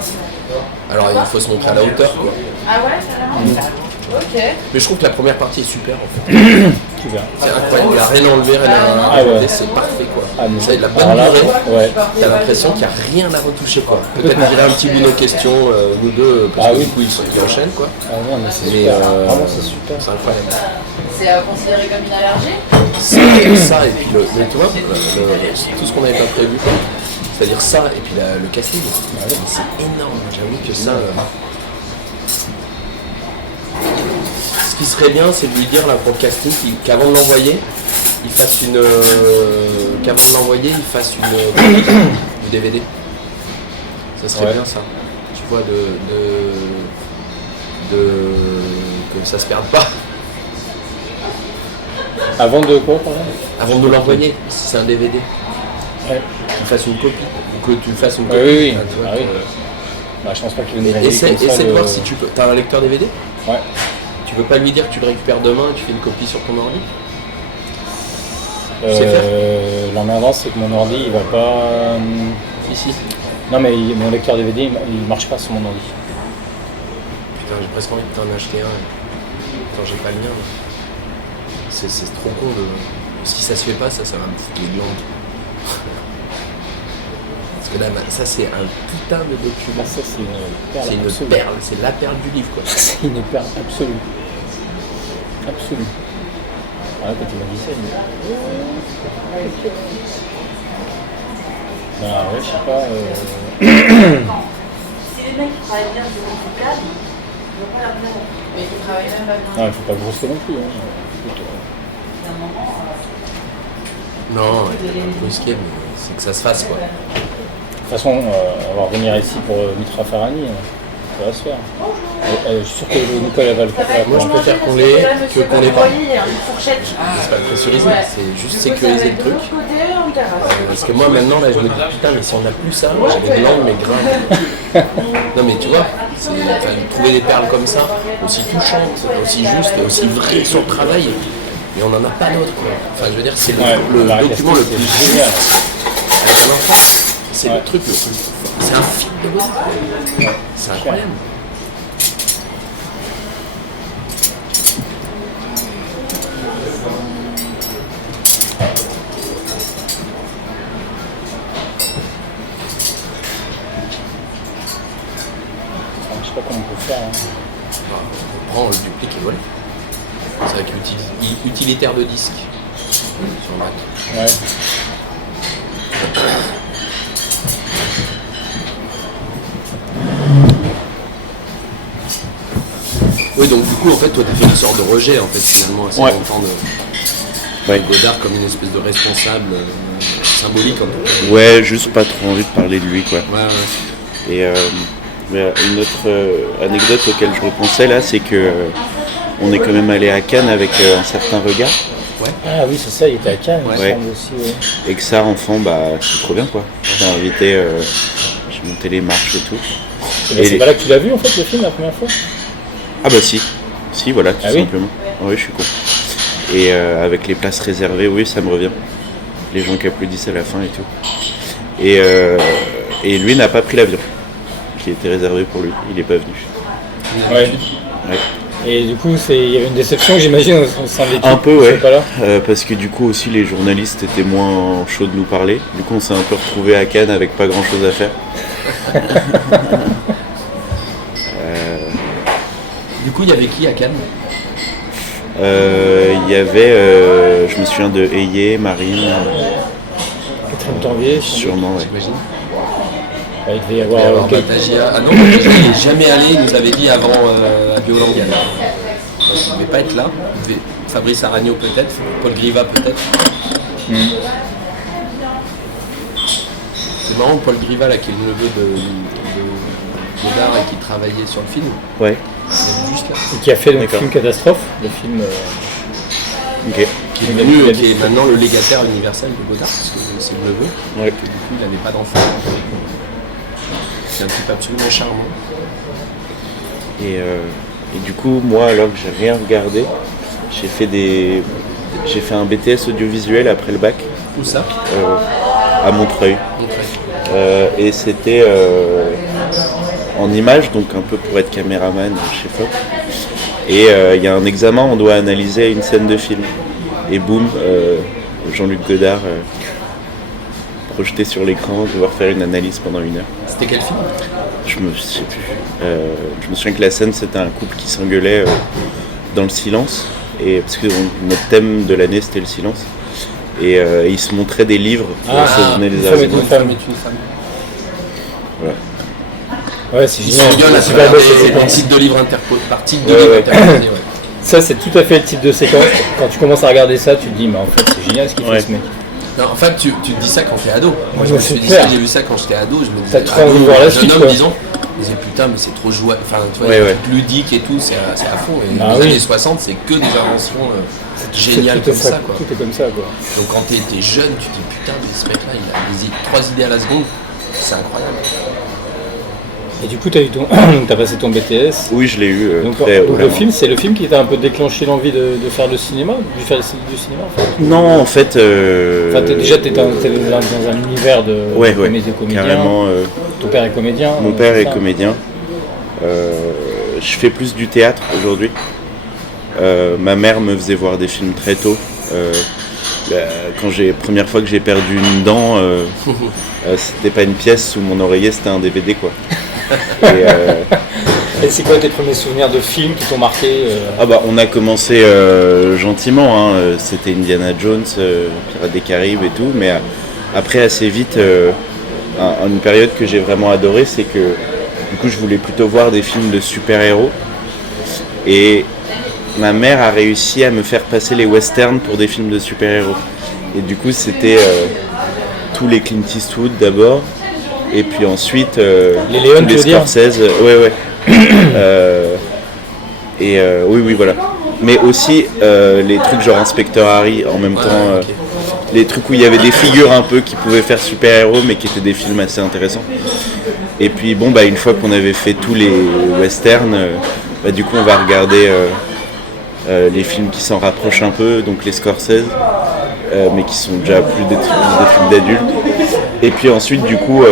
Alors il faut se montrer à la hauteur quoi. Ah ouais, carrément. Ok. Mais je trouve que la première partie est super en fait. Super. C'est incroyable, il a rien enlevé, rien à rajouter, c'est parfait quoi. Ça, il a bonne durée, t'as l'impression qu'il n'y a rien à retoucher quoi. Peut-être qu'il y a un petit bout de questions, nous deux, parce que du coup ils enchaînent quoi. Ah non mais c'est super, vraiment c'est super. C'est incroyable. C'est considéré comme une allergie? Ça et puis mais tu vois, tout ce qu'on n'avait pas prévu quoi. C'est-à-dire ça et puis le casting. C'est énorme, j'avoue que ça... Ce qui serait bien, c'est de lui dire là pour le casting qu'avant de l'envoyer, il fasse une copie du DVD. Ça serait bien ça. Tu vois que ça se perde pas. Avant de quoi par exemple? Avant de l'envoyer, si c'est un DVD. Ouais. Tu fasses une copie. Ou que tu fasses une copie. Oui. Je pense pas qu'il veut nous essaie de voir si tu peux. T'as un lecteur DVD? Ouais. Tu veux pas lui dire que tu le récupères demain et tu fais une copie sur ton ordi? L'emmerdant c'est que mon ordi il va pas... Ici. Non mais mon lecteur DVD il marche pas sur mon ordi. Putain j'ai presque envie de t'en acheter un. Attends j'ai pas le mien. C'est trop con de... Si ça se fait pas, ça va me foutre les glandes. Parce que là, ça c'est un putain de document. Ça c'est une perle. C'est une perle, c'est la perle du livre quoi. C'est une perle absolue. Ah, quand tu m'as dit ça, bah ouais, je sais pas. Si les mecs qui travaillent bien sur le cadre, ils vont pas la faire. Mais qui travaille même pas bien. Non, il faut pas grosser non plus. Non, le risqué, c'est que ça se fasse quoi. De toute façon, on va revenir ici pour Mitra Farani, ça va se faire. Je suis sûr que Nicole va le faire. Moi je préfère qu'on l'ait que qu'on l'ait pas. Une fourchette. C'est pas pressuriser, c'est juste sécuriser le truc. Parce que moi maintenant là je me dis putain mais si on n'a plus ça, j'ai des langues mais grave. Non mais tu vois, trouver des perles comme ça, aussi touchantes, aussi justes, aussi vraies sur le travail, et on n'en a pas d'autres quoi. Enfin je veux dire c'est le document le plus génial avec un enfant. C'est le truc le plus fort. C'est un film de Godard. C'est incroyable. Je sais pas comment on peut faire. On prend, on le duplique et voilà. C'est avec utilitaire de disque sur Mac. Ouais. Oui, donc du coup, en fait, toi, t'as fait une sorte de rejet, en fait, finalement, assez longtemps de Godard comme une espèce de responsable symbolique, en tout cas. Ouais, juste pas trop envie de parler de lui, quoi. Ouais. Et une autre anecdote auquel je repensais là, c'est que on est quand même allé à Cannes avec un certain regard. Ouais. Ah oui, c'est ça, il était à Cannes, il me Ouais. semble aussi. Ouais. Et que ça, enfant, c'est trop bien, quoi. J'ai invité, j'ai monté les marches et tout. Et ben, c'est pas là que tu l'as vu en fait le film la première fois? Ah bah si, voilà, tout Ah oui simplement. Oui, je suis con. Et avec les places réservées, oui, ça me revient. Les gens qui applaudissent à la fin et tout. Et lui n'a pas pris l'avion, qui était réservé pour lui. Il n'est pas venu. Ouais. Ouais. Et du coup, il y avait une déception, j'imagine, au sein de l'équipe. Un peu, ouais. Pas là. Parce que du coup aussi les journalistes étaient moins chauds de nous parler. Du coup, on s'est un peu retrouvés à Cannes avec pas grand chose à faire. Du coup, il y avait qui à Cannes? Il y avait, je me souviens de Ayé, Marine, Catherine Tanvier, sûrement, ouais. J'imagine. Il devait y Il va y avoir. avoir Batagia. Ah non, Batagia, il n'est jamais allé, il nous avait dit avant à Biolangal. Il ne devait pas être là. Fabrice Aragno peut-être, Paul Griva peut-être. C'est marrant, Paul Griva, là, qui est le neveu de Godard et qui travaillait sur le film. Ouais. Il est juste là. Et qui a fait donc D'accord. Film Catastrophe, le film. Ok. Qui est venu, qui est maintenant le légataire universel de Godard, parce que c'est le neveu. Ouais. Que, du coup, il n'avait pas d'enfant. C'est un type absolument charmant. Et du coup, moi, alors que j'ai rien regardé, j'ai fait un BTS audiovisuel après le bac Où ça? à Montreuil. Montreuil. Et c'était en images, donc un peu pour être caméraman chez Fox. Et il y a un examen, on doit analyser une scène de film. Et boum, Jean-Luc Godard projeté sur l'écran, devoir faire une analyse pendant 1 heure. C'était quel film? Je sais plus. Je me souviens que la scène, c'était un couple qui s'engueulait dans le silence. Et parce que notre thème de l'année, c'était le silence. Et ils se montraient des livres pour se donner les arguments. Une femme est une femme. Voilà. Ouais, c'est Ils génial. s'engueulent à C'est travers super beau, cette des séquence. titres de livres interposés, par titre de Ouais, livres ouais. interposés, ouais. Ça, c'est tout à fait le type de séquence. Quand tu commences à regarder ça, tu te dis, mais en fait, c'est génial ce qu'il fait ce mec. Non, en fait, tu te dis ça quand t'es ado. Moi, je Ouais, me suis c'est dit clair. ça, j'ai vu ça quand j'étais ado. Je me T'as disais, trop envie de voir la jeune suite, homme, quoi. disons. Je me disais, putain, mais c'est trop joyeux. Enfin, tu vois, Ouais, les ouais. trucs ludiques et tout, c'est à fond. Et Ah les oui. années 60, c'est que des inventions géniales Tout est comme ça, quoi. Tout est comme ça, quoi. Donc quand t'es jeune, tu te dis, putain, mais ce mec-là, il a 3 idées à la seconde. C'est incroyable. Et du coup, t'as passé ton BTS. Oui, je l'ai eu. Donc, très donc le vraiment. film, c'est le film qui t'a un peu déclenché l'envie de faire le cinéma, du cinéma en fait. Non, en fait. Enfin, t'es dans un univers de comédien. Carrément. Ton père est comédien. Mon père c'est est ça comédien. Je fais plus du théâtre aujourd'hui. Ma mère me faisait voir des films très tôt. Première fois que j'ai perdu une dent, c'était pas une pièce sous mon oreiller, c'était un DVD quoi. Et Et c'est quoi tes premiers souvenirs de films qui t'ont marqué Ah bah on a commencé gentiment, hein. C'était Indiana Jones, Pirates des Caraïbes et tout, mais après assez vite, une période que j'ai vraiment adorée, c'est que du coup je voulais plutôt voir des films de super-héros, et ma mère a réussi à me faire passer les westerns pour des films de super-héros. Et du coup c'était tous les Clint Eastwood d'abord, et puis ensuite les Léon, tous les Scorsese, ouais. Oui, voilà. Mais aussi les trucs genre Inspecteur Harry en même temps, okay. Les trucs où il y avait des figures un peu qui pouvaient faire super-héros mais qui étaient des films assez intéressants. Et puis bon bah une fois qu'on avait fait tous les westerns, du coup on va regarder les films qui s'en rapprochent un peu, donc les Scorsese, mais qui sont déjà plus des films d'adultes. Et puis ensuite du coup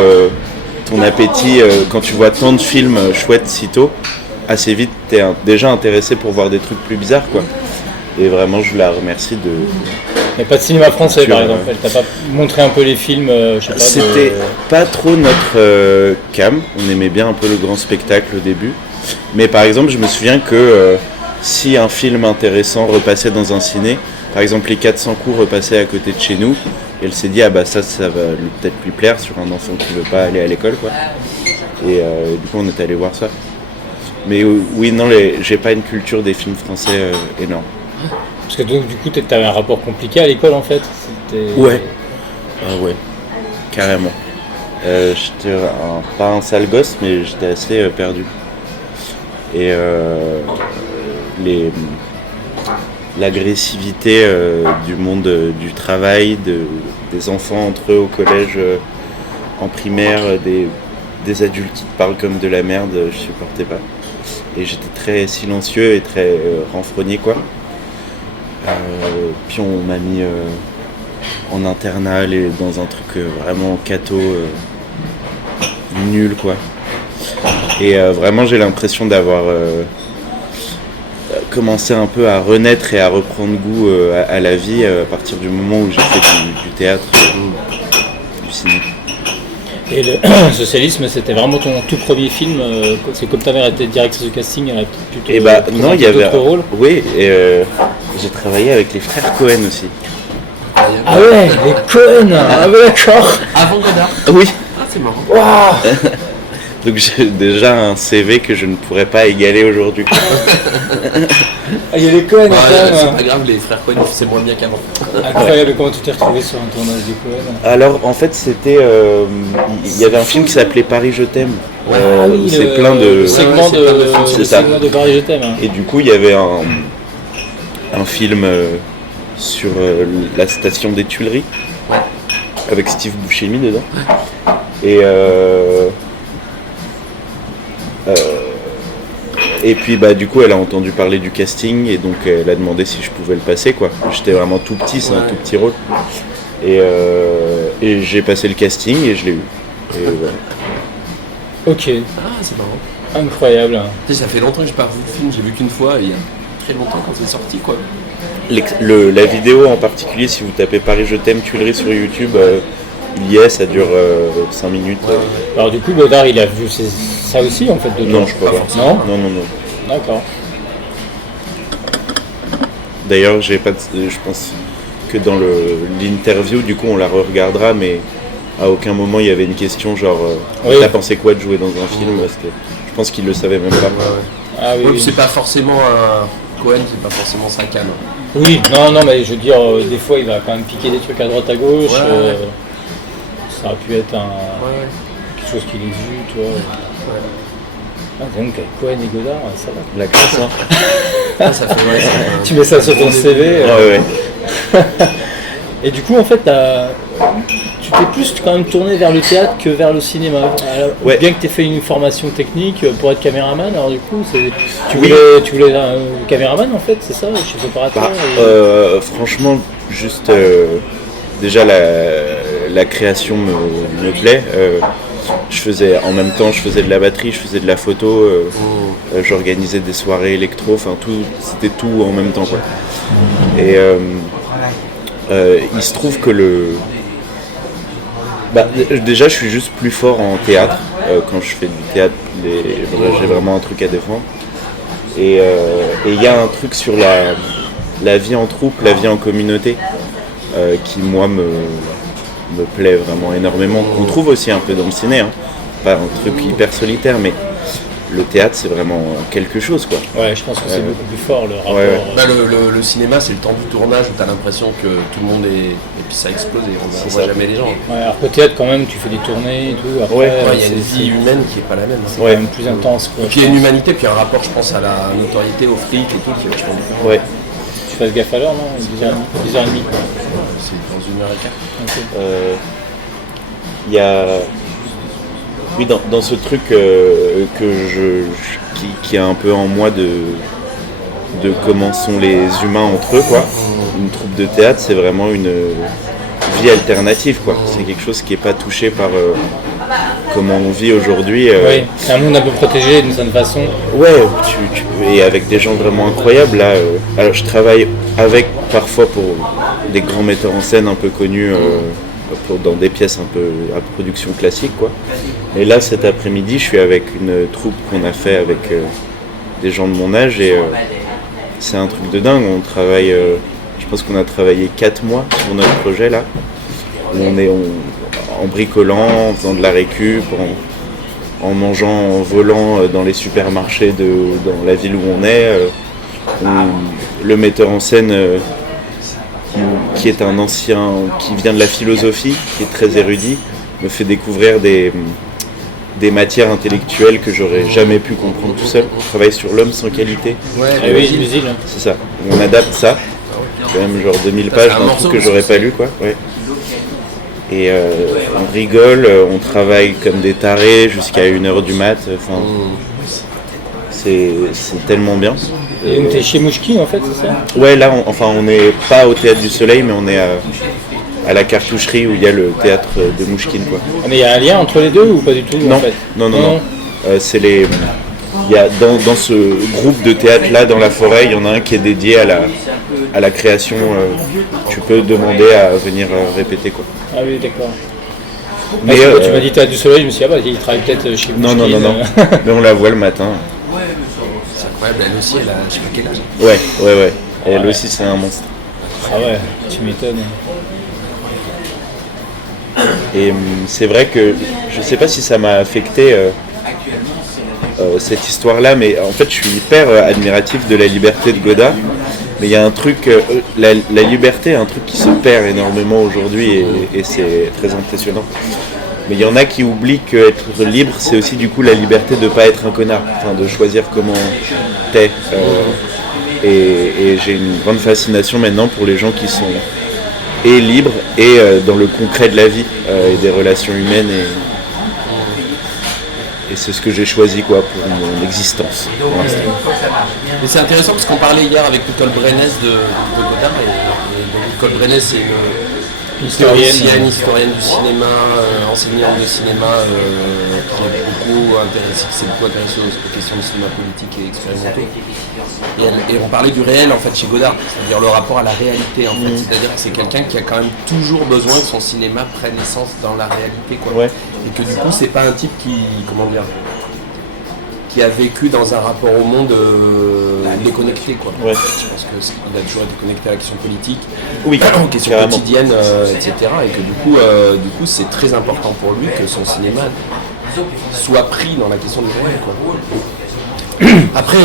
ton appétit, quand tu vois tant de films chouettes si tôt, assez vite t'es déjà intéressé pour voir des trucs plus bizarres quoi. Et vraiment je la remercie de... Il n'y a pas de cinéma français par exemple, elle t'a pas montré un peu les films, je sais pas. C'était pas trop notre cam, on aimait bien un peu le grand spectacle au début. Mais par exemple je me souviens que si un film intéressant repassait dans un ciné, par exemple les 400 coups repassaient à côté de chez nous, et elle s'est dit ah bah ça va peut-être lui plaire sur un enfant qui veut pas aller à l'école quoi. Et du coup on est allé voir ça. Mais oui non, j'ai pas une culture des films français énorme. Parce que donc du coup t'avais un rapport compliqué à l'école en fait. Ouais. Ah ouais. Carrément. J'étais pas un sale gosse mais j'étais assez perdu. Et l'agressivité du monde du travail, des enfants entre eux au collège, en primaire, des adultes qui te parlent comme de la merde, je supportais pas. Et j'étais très silencieux et très renfrogné quoi. Puis on m'a mis en internat dans un truc vraiment catho, nul quoi. Et vraiment j'ai l'impression d'avoir commencé un peu à renaître et à reprendre goût à la vie à partir du moment où j'ai fait du théâtre, du cinéma. Et le socialisme, c'était vraiment ton tout premier film, c'est comme ta mère était directrice de casting, elle a plutôt non, il y avait d'autres rôles. Oui, et j'ai travaillé avec les frères Cohen aussi. Ah ouais, les Cohen, ah ouais d'accord. Avant Godard. Oui. Ah c'est marrant. Wow. Donc j'ai déjà un CV que je ne pourrais pas égaler aujourd'hui. Ah, il y a les Cohen c'est pas grave, les frères Cohen c'est moins bien qu'avant. Incroyable, comment tu t'es retrouvé sur un tournage des Cohen? Alors en fait c'était, il y avait un film qui s'appelait Paris je t'aime. Oui, c'est plein de... segment segment de Paris je t'aime. Hein. Et du coup il y avait un film sur la station des Tuileries, avec Steve Buscemi dedans. Et puis bah du coup elle a entendu parler du casting et donc elle a demandé si je pouvais le passer quoi. J'étais vraiment tout petit, c'est un tout petit rôle. Et j'ai passé le casting et je l'ai eu. Et voilà. Ok. Ah c'est marrant. Incroyable. Tu sais, ça fait longtemps que j'ai pas revu le film, j'ai vu qu'une fois il y a très longtemps quand c'est sorti quoi. La vidéo en particulier, si vous tapez Paris je t'aime Tuileries sur YouTube, il y est, ça dure 5 minutes. Ouais. Alors du coup Godard il a vu ça aussi en fait de Non je crois pas. Non. D'accord. D'ailleurs je pense que dans l'interview du coup on la re-regardera mais à aucun moment il y avait une question genre t'as pensé quoi de jouer dans un film, je pense qu'il le savait même pas. Ah oui. C'est pas forcément un Cohen, c'est pas forcément sa canne. Oui, non mais je veux dire des fois il va quand même piquer des trucs à droite à gauche. Ça aurait pu être quelque chose qu'il ait vu, tu vois. Ah, donc Cohen et Godard, ça va. La classe, hein. Ça fait tu mets ça sur ton CV. Ouais. Et du coup, en fait, tu t'es plus quand même tourné vers le théâtre que vers le cinéma. Alors, bien que tu aies fait une formation technique pour être caméraman, alors du coup, tu voulais un caméraman en fait, c'est ça, chef opérateur franchement, juste déjà la création me plaît. En même temps, je faisais de la batterie, je faisais de la photo, j'organisais des soirées électro, enfin c'était tout en même temps quoi. Et il se trouve que Déjà, je suis juste plus fort en théâtre. Quand je fais du théâtre, j'ai vraiment un truc à défendre. Et il y a un truc sur la vie en troupe, la vie en communauté, qui moi me plaît vraiment énormément. On trouve aussi un peu dans le ciné, hein. Pas un truc hyper solitaire, mais le théâtre c'est vraiment quelque chose quoi. Ouais, je pense que c'est beaucoup plus fort le rapport. Le cinéma c'est le temps du tournage où t'as l'impression que tout le monde est. Et puis ça explose et on voit jamais les gens. Ouais, alors que théâtre quand même tu fais des tournées et tout. Après, il y a une vie humaine qui est pas la même. C'est quand même plus intense quoi. Et puis il y a une humanité, puis un rapport je pense à la notoriété, au fric et tout qui est vachement différent. Ouais. Tu fasses gaffe à l'heure non 10h30. C'est dans 1h15. Okay. Il y a. Oui, dans ce truc qui est un peu en moi de comment sont les humains entre eux, quoi. Une troupe de théâtre, c'est vraiment une vie alternative, quoi. C'est quelque chose qui n'est pas touché par comment on vit aujourd'hui. Oui, c'est un monde un peu protégé d'une certaine façon. Ouais, et avec des gens vraiment incroyables. Là, alors je travaille parfois pour des grands metteurs en scène un peu connus. Dans des pièces un peu à production classique quoi. Et là cet après-midi je suis avec une troupe qu'on a fait avec des gens de mon âge et c'est un truc de dingue. On travaille, je pense qu'on a travaillé 4 mois sur notre projet là. Où on est en bricolant, en faisant de la récup, en mangeant, en volant dans les supermarchés dans la ville où on est. Le metteur en scène qui est un ancien, qui vient de la philosophie, qui est très érudit, me fait découvrir des matières intellectuelles que j'aurais jamais pu comprendre tout seul. On travaille sur l'homme sans qualité. C'est ça. On adapte ça. Quand même genre 2000 pages d'un truc que j'aurais pas lu quoi. Ouais. Et on rigole, on travaille comme des tarés jusqu'à 1h du mat. Enfin, c'est tellement bien. Et donc t'es chez Mouchki en fait, c'est ça? Ouais, là on n'est pas au Théâtre du Soleil, mais on est à la cartoucherie où il y a le théâtre de Mouchkine quoi. Ah, mais il y a un lien entre les deux ou pas du tout? Non, en fait non. C'est les. Il y a dans ce groupe de théâtre là dans la forêt, il y en a un qui est dédié à la création. Tu peux demander à venir répéter quoi. Ah oui, d'accord. Mais tu m'as dit Théâtre du Soleil, je me suis dit il travaille peut-être chez Mouchkine. Non. Mais on la voit le matin. C'est incroyable, elle aussi, elle a je sais pas quel âge. Ouais. Elle aussi, c'est un monstre. Ah ouais, tu m'étonnes. Et c'est vrai que je sais pas si ça m'a affecté cette histoire-là, mais en fait, je suis hyper admiratif de la liberté de Godard. Mais il y a un truc, la liberté est un truc qui se perd énormément aujourd'hui et c'est très impressionnant. Mais il y en a qui oublient qu'être libre, c'est aussi du coup la liberté de ne pas être un connard, enfin de choisir comment t'es. Et j'ai une grande fascination maintenant pour les gens qui sont libres et dans le concret de la vie et des relations humaines. Et c'est ce que j'ai choisi quoi pour mon existence. Et c'est intéressant parce qu'on parlait hier avec Nicole Brenes de Godard et Nicole Brenes c'est une historienne du cinéma, enseignante de cinéma qui est beaucoup intéressée aux questions de cinéma politique et expérimentaux. Et on parlait du réel en fait chez Godard, c'est-à-dire le rapport à la réalité en fait. C'est-à-dire que c'est quelqu'un qui a quand même toujours besoin que son cinéma prenne essence dans la réalité quoi. Ouais. Et que du coup c'est pas un type qui a vécu dans un rapport au monde déconnecté quoi. Ouais. Je pense qu'il a toujours été connecté à la question politique, aux questions quotidiennes, etc. Et que du coup c'est très important pour lui que son cinéma soit pris dans la question du réel quoi. Après,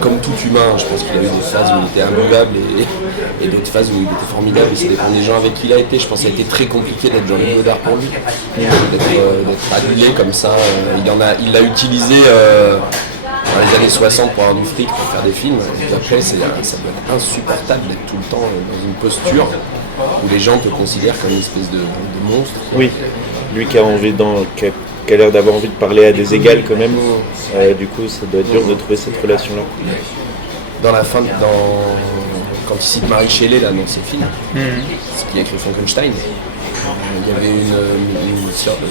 comme tout humain, je pense qu'il a eu des phases où il était imbuvable et d'autres phases où il était formidable. Et ça dépend des gens avec qui il a été. Je pense que ça a été très compliqué d'être Jean-Luc Godard pour lui, d'être adulé comme ça. Il l'a utilisé dans les années 60 pour avoir du fric, pour faire des films. Et puis après, ça doit être insupportable d'être tout le temps dans une posture où les gens te considèrent comme une espèce de monstre. Oui, lui qui a l'air d'avoir envie de parler à des égales quand même. Du coup, ça doit être dur de trouver cette relation-là. Dans la fin, quand il cite Marie Shelley là, dans ses films, ce qui a écrit Frankenstein, il y avait une sœur de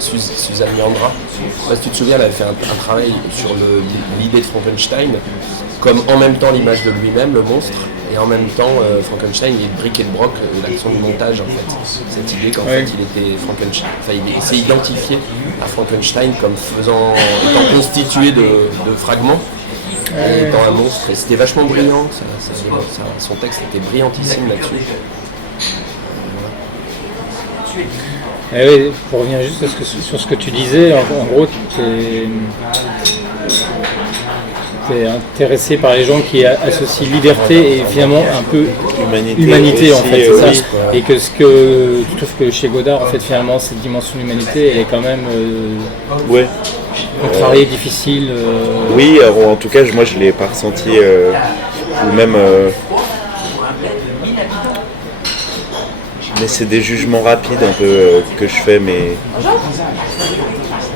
Suzanne Leandra. Je sais pas si tu te souviens, elle avait fait un travail sur l'idée de Frankenstein, comme en même temps l'image de lui-même, le monstre, Et en même temps, Frankenstein, il est de bric et de broc, l'action du montage en fait. Cette idée qu'en fait il était Frankenstein, enfin il s'est identifié à Frankenstein comme étant constitué de fragments, et étant un monstre. Et c'était vachement brillant, son texte était brillantissime là-dessus. Oui, pour revenir juste sur ce que tu disais, en gros, t'es intéressé par les gens qui associent liberté et finalement un peu humanité aussi, en fait, c'est ça. Et que ce que tu trouves que chez Godard, en fait, finalement, cette dimension d'humanité, elle est quand même contrariée, difficile. Oui, en tout cas, moi, je l'ai pas ressenti, ou même. Mais c'est des jugements rapides un peu que je fais, mais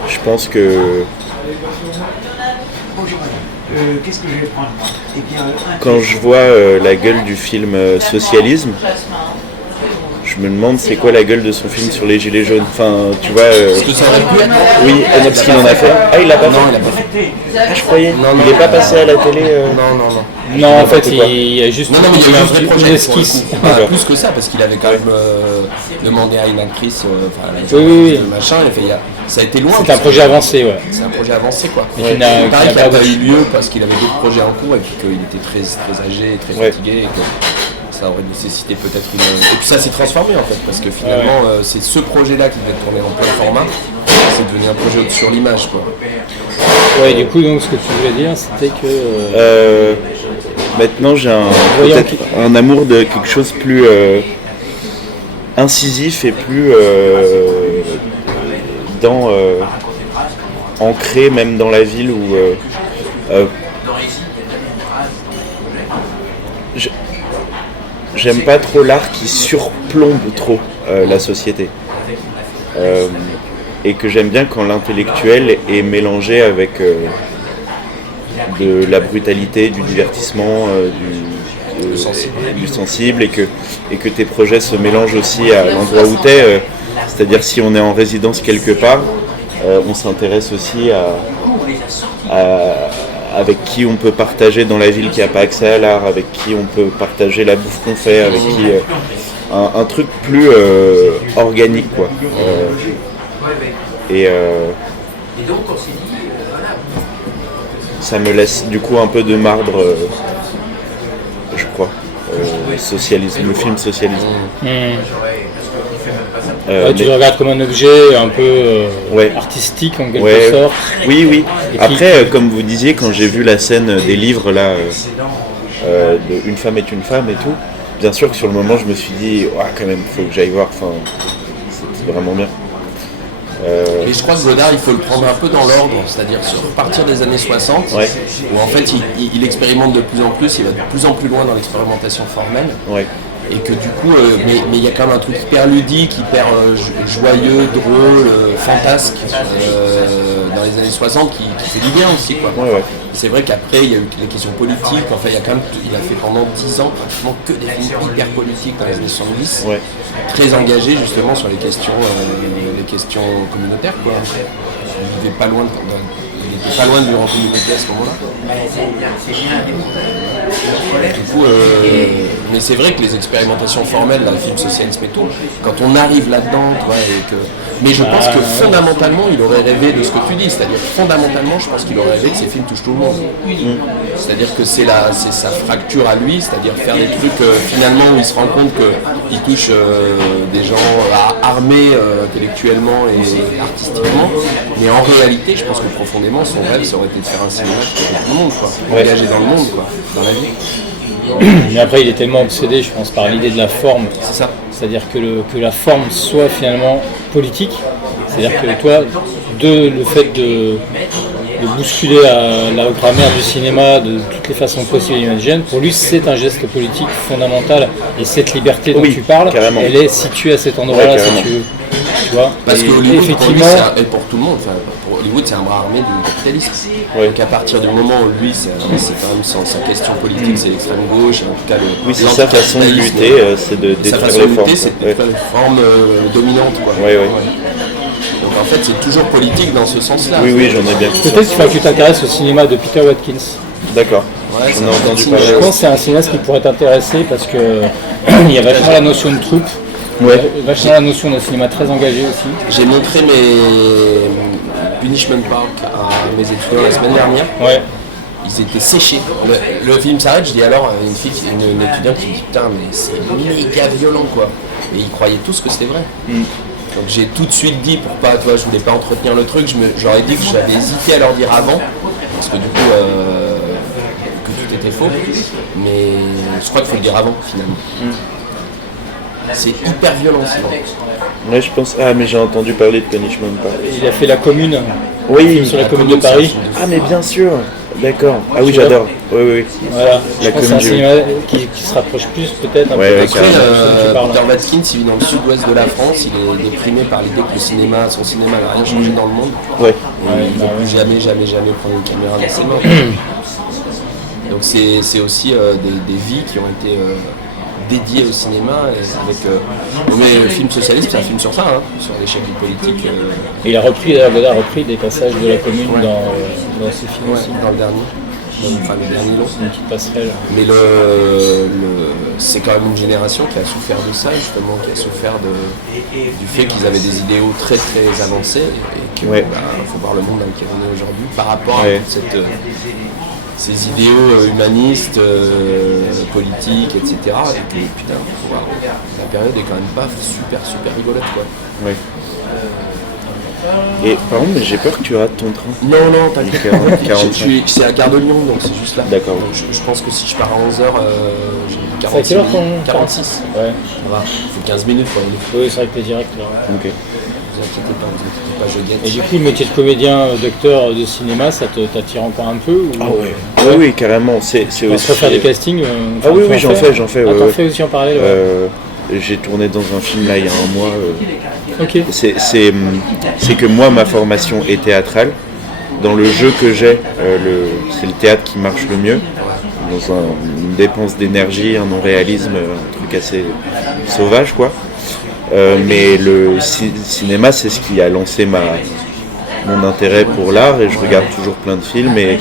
je pense que qu'est-ce que je vais prendre quand je vois la gueule du film Socialisme, je me demande c'est quoi la gueule de son film sur les gilets jaunes. Enfin, tu vois. Est-ce que ça aurait pu être Oui, parce qu'il en a fait. Ah, il l'a pas fait. Non, il l'a pas fait. Ah, je croyais. Il n'est pas passé à la télé. Non, en fait, il y a juste il y a un vrai projet, une esquisse. Plus que ça, parce qu'il avait quand même demandé à une actrice, machin, et ça a été loin. C'est un projet avancé, ouais. C'est un projet avancé, quoi. Mais qui n'a pas eu lieu parce qu'il avait d'autres projets en cours et puis qu'il était très, très âgé, très fatigué, et que ça aurait nécessité peut-être une. Et puis ça s'est transformé en fait, parce que finalement, c'est ce projet-là qui devait tourner en plein format, c'est devenu un projet sur l'image, quoi. Ouais, du coup, donc ce que tu voulais dire, c'était que. Maintenant, j'ai peut-être un amour de quelque chose plus incisif et plus ancré même dans la ville où j'aime pas trop l'art qui surplombe trop la société. Et que j'aime bien quand l'intellectuel est mélangé avec de la brutalité, du divertissement, du sensible, et que tes projets se mélangent aussi à l'endroit où tu es. C'est-à-dire si on est en résidence quelque part, on s'intéresse aussi avec qui on peut partager dans la ville qui n'a pas accès à l'art, avec qui on peut partager la bouffe qu'on fait, avec qui un truc plus organique, quoi. Et donc on s'est dit, ça me laisse du coup un peu de marbre, je crois, socialisme, le film Socialisme. Tu le regardes comme un objet un peu artistique en quelque sorte. Oui. Après, comme vous disiez, quand j'ai vu la scène des livres là, de Une femme est une femme et tout, bien sûr que sur le moment je me suis dit, quand même, faut que j'aille voir. Enfin, c'est vraiment bien. Et je crois que Godard, il faut le prendre un peu dans l'ordre, c'est-à-dire sur partir des années 60, où en fait il expérimente de plus en plus, il va de plus en plus loin dans l'expérimentation formelle. Et que du coup, mais il y a quand même un truc hyper ludique, hyper joyeux, drôle, fantasque dans les années 60 qui fait du bien aussi, quoi. C'est vrai qu'après il y a eu les questions politiques, enfin il a fait pendant 10 ans pratiquement que des films hyper politiques dans les années 70, très engagés justement sur les questions communautaires, quoi. Il n'était pas loin du rang communautaire à ce moment-là. Du coup, mais c'est vrai que les expérimentations formelles dans le film socialisme et tout, quand on arrive là-dedans, mais je pense que fondamentalement, il aurait rêvé de ce que tu dis, c'est-à-dire fondamentalement, je pense qu'il aurait rêvé que ces films touchent tout le monde. C'est-à-dire que c'est sa fracture à lui, c'est-à-dire faire des trucs finalement où il se rend compte qu'il touche des gens armés intellectuellement et artistiquement, mais en réalité, je pense que profondément, son rêve, ça aurait été de faire un cinéma pour tout le monde, quoi, engagé dans le monde, quoi, dans la vie. Mais après, il est tellement obsédé, je pense, par l'idée de la forme. C'est ça. C'est-à-dire que la forme soit finalement politique. C'est-à-dire que toi, le fait de bousculer la grammaire du cinéma de toutes les façons possibles et imaginables, pour lui, c'est un geste politique fondamental. Et cette liberté dont tu parles, elle est située à cet endroit-là, si tu veux. Tu vois. Parce que Hollywood, effectivement, et pour tout le monde, pour Hollywood, c'est un bras armé du capitalisme. Donc à partir du moment où lui, c'est quand même sa question politique, c'est l'extrême gauche, en tout cas c'est sa façon de lutter, c'est de détruire les formes. C'est de détruire les formes dominantes, quoi. Donc en fait, c'est toujours politique dans ce sens-là. Oui, j'en ai bien. Peut-être qu'il faut que tu t'intéresses au cinéma de Peter Watkins. D'accord. Ouais, j'en ai entendu parler. Je pense que c'est un cinéaste qui pourrait t'intéresser parce que il y a vachement la notion de troupe, vachement la notion d'un cinéma très engagé aussi. J'ai montré mes Punishment Park à mes étudiants la semaine dernière. Ouais. Ils étaient séchés. Le film s'arrête, je dis alors, une étudiante qui me dit putain mais c'est méga violent quoi. Et ils croyaient tous que c'était vrai. Donc j'ai tout de suite dit pour pas, tu vois, je voulais pas entretenir le truc, j'aurais dit que j'avais hésité à leur dire avant, parce que du coup que tout était faux, mais je crois qu'il faut le dire avant finalement. C'est hyper violent sinon. Ouais, je pense. Ah, mais j'ai entendu parler de Punishment Park. Il a fait La Commune. Oui, sur la Commune de Paris. Ah, mais bien sûr. D'accord. Ah oui, j'adore. Oui. Voilà. La Je pense que c'est un Commune. cinéma qui se rapproche plus peut-être un peu Ouais, de Après, ce que tu parles. Peter Watkins, il vit dans le sud-ouest de la France, il est déprimé par l'idée que son cinéma n'a rien changé dans le monde. Ouais. Et il ne peut jamais prendre une caméra dans ses mains. Donc c'est aussi des vies qui ont été dédiées au cinéma. Mais le film socialiste, c'est un film sur ça, hein, sur l'échec du politique. Et il a repris des passages de La Commune dans ses films aussi. Dans le dernier. Enfin, le dernier long. Une petite passerelle. Mais c'est quand même une génération qui a souffert de ça, justement, qui a souffert du fait qu'ils avaient des idéaux très très avancés et qu'il faut voir le monde dans lequel on est aujourd'hui par rapport à toute ces idéaux humanistes, politiques, etc. Et que putain, faut voir, la période est quand même pas super rigolote quoi. Ouais. Et par contre, j'ai peur que tu rates ton train. Non, t'inquiète. 45. C'est à Gare de Lyon, donc c'est juste là. D'accord. Donc, je pense que si je pars à 11h, j'ai C'est à quelle heure 46. Ouais. Ça va, il faut 15 minutes pour aller. Oui, c'est vrai que t'es direct là. Ok. Vous inquiétez pas, je guette. Et du coup, le métier de comédien, d'acteur de cinéma, ça t'attire encore un peu ou... Ah ouais. Oui, carrément. C'est On aussi. se faire des castings. Ah oui, j'en fais. Ah, t'en fais aussi en parallèle. J'ai tourné dans un film là il y a un mois. Ok. C'est que moi, ma formation est théâtrale. Dans le jeu que j'ai, c'est le théâtre qui marche le mieux. Dans une dépense d'énergie, un non-réalisme, un truc assez sauvage, quoi. Mais le cinéma, c'est ce qui a lancé mon intérêt pour l'art, et je regarde toujours plein de films, et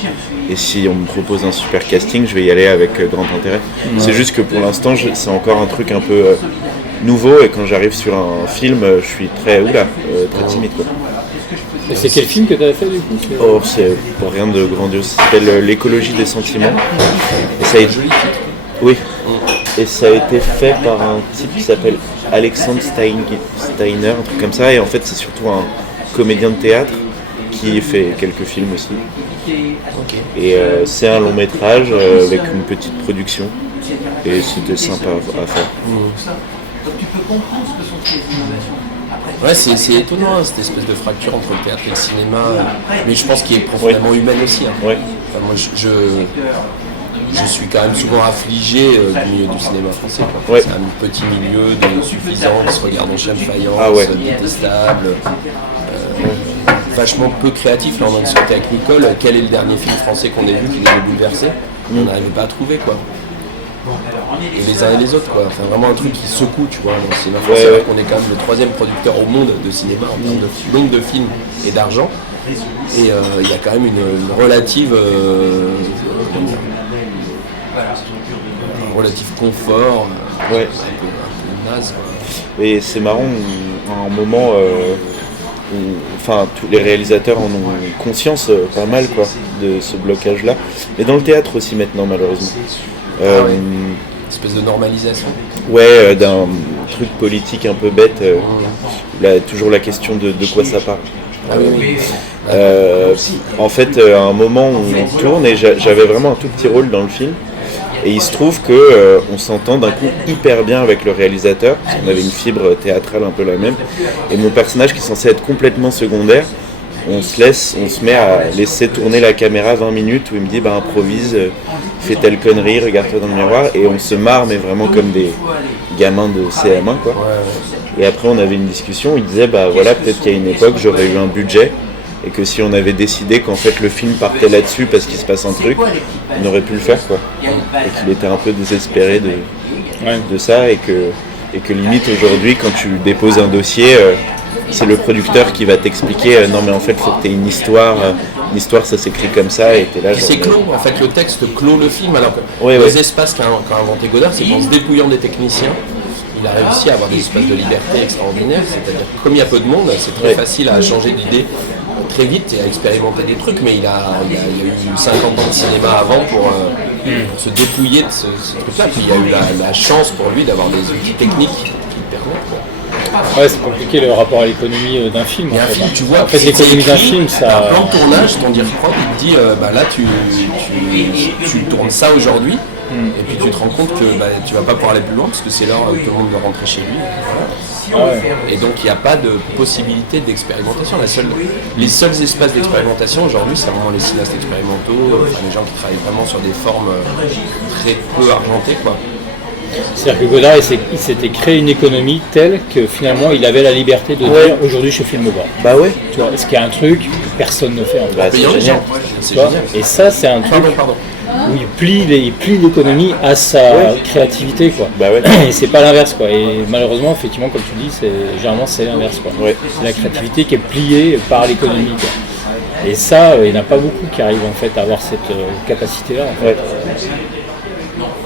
si on me propose un super casting, je vais y aller avec grand intérêt. C'est juste que pour l'instant, c'est encore un truc un peu nouveau, et quand j'arrive sur un film, je suis très timide, quoi. Et c'est quel film que tu as fait du coup? Oh, c'est rien de grandiose. Ça s'appelle L'écologie des sentiments. Et ça a été... Oui. Et ça a été fait par un type qui s'appelle Alexandre Steiner, un truc comme ça. Et en fait, c'est surtout un comédien de théâtre qui fait quelques films aussi. Et c'est un long métrage avec une petite production. Et c'était sympa à faire. Donc tu peux comprendre ce que sont ces innovations. Ouais, c'est étonnant, hein, cette espèce de fracture entre le théâtre et le cinéma, mais je pense qu'il est profondément humaine aussi. Hein. Ouais. Enfin, moi, je suis quand même souvent affligé du milieu du cinéma français. Quoi. Ouais. C'est un petit milieu de suffisance, regard en chaîne faïence, détestable, vachement peu créatif. Là, on en discutait avec Nicole, quel est le dernier film français qu'on ait vu qui les a bouleversés? On n'arrivait pas à trouver, quoi. Et les uns et les autres, quoi. Enfin, vraiment un truc qui secoue, tu vois, dans le cinéma français, alors qu'on est quand même le 3e producteur au monde de cinéma en termes de nombre de films et d'argent. Et il y a quand même une relative relatif confort, un peu naze, quoi. Et c'est marrant, à un moment, tous les réalisateurs en ont conscience pas mal, quoi, de ce blocage-là. Mais dans le théâtre aussi maintenant, malheureusement. Une espèce de normalisation. Ouais, d'un truc politique un peu bête. Toujours la question de quoi ça parle. Ah oui. En fait, à un moment où on tourne, et j'avais vraiment un tout petit rôle dans le film, et il se trouve que on s'entend d'un coup hyper bien avec le réalisateur, parce qu'on avait une fibre théâtrale un peu la même, et mon personnage qui est censé être complètement secondaire, on se met à laisser tourner la caméra 20 minutes où il me dit improvise, fais telle connerie, regarde-toi dans le miroir, et on se marre, mais vraiment comme des gamins de CM1, quoi. Et après on avait une discussion, il disait peut-être qu'à une époque j'aurais eu un budget, et que si on avait décidé qu'en fait le film partait là-dessus parce qu'il se passe un truc, on aurait pu le faire, quoi. Et qu'il était un peu désespéré de ça, et que limite aujourd'hui quand tu déposes un dossier, c'est le producteur qui va t'expliquer non mais en fait il faut que tu aies une histoire histoire ça s'écrit comme ça et t'es là. C'est clos, en fait le texte clôt le film, alors que Ouais, les espaces qu'a inventé Godard, c'est qu'en se dépouillant des techniciens, il a réussi à avoir des espaces de liberté extraordinaires, c'est-à-dire que comme il y a peu de monde, c'est très facile à changer d'idée très vite et à expérimenter des trucs, mais il y a eu 50 ans de cinéma avant pour se dépouiller de ce truc-là, puis il y a eu la chance pour lui d'avoir des outils techniques qui le permettent. Ouais, c'est compliqué le rapport à l'économie d'un film. Et un film, tu vois, en fait l'économie d'un film, ça. Un plan de tournage, ton directeur il te dit, là tu tournes ça aujourd'hui, et puis tu te rends compte que tu vas pas pouvoir aller plus loin parce que c'est l'heure où tout le monde va rentrer chez lui. Et donc il n'y a pas de possibilité d'expérimentation. Les seuls espaces d'expérimentation aujourd'hui, c'est vraiment les cinéastes expérimentaux, les gens qui travaillent vraiment sur des formes très peu argentées, quoi. C'est-à-dire que Godard, il s'était créé une économie telle que finalement il avait la liberté de dire aujourd'hui je filme pas. Bah ouais. Tu vois, ce qui est un truc que personne ne fait en fait. Bah, c'est génial. Tu vois, et ça c'est un truc où il plie l'économie à sa créativité quoi. Bah ouais. Et c'est pas l'inverse quoi. Et malheureusement effectivement comme tu dis, généralement c'est l'inverse quoi. Ouais. C'est la créativité qui est pliée par l'économie quoi. Et ça, il n'y en a pas beaucoup qui arrivent en fait à avoir cette capacité-là. En fait. Ouais.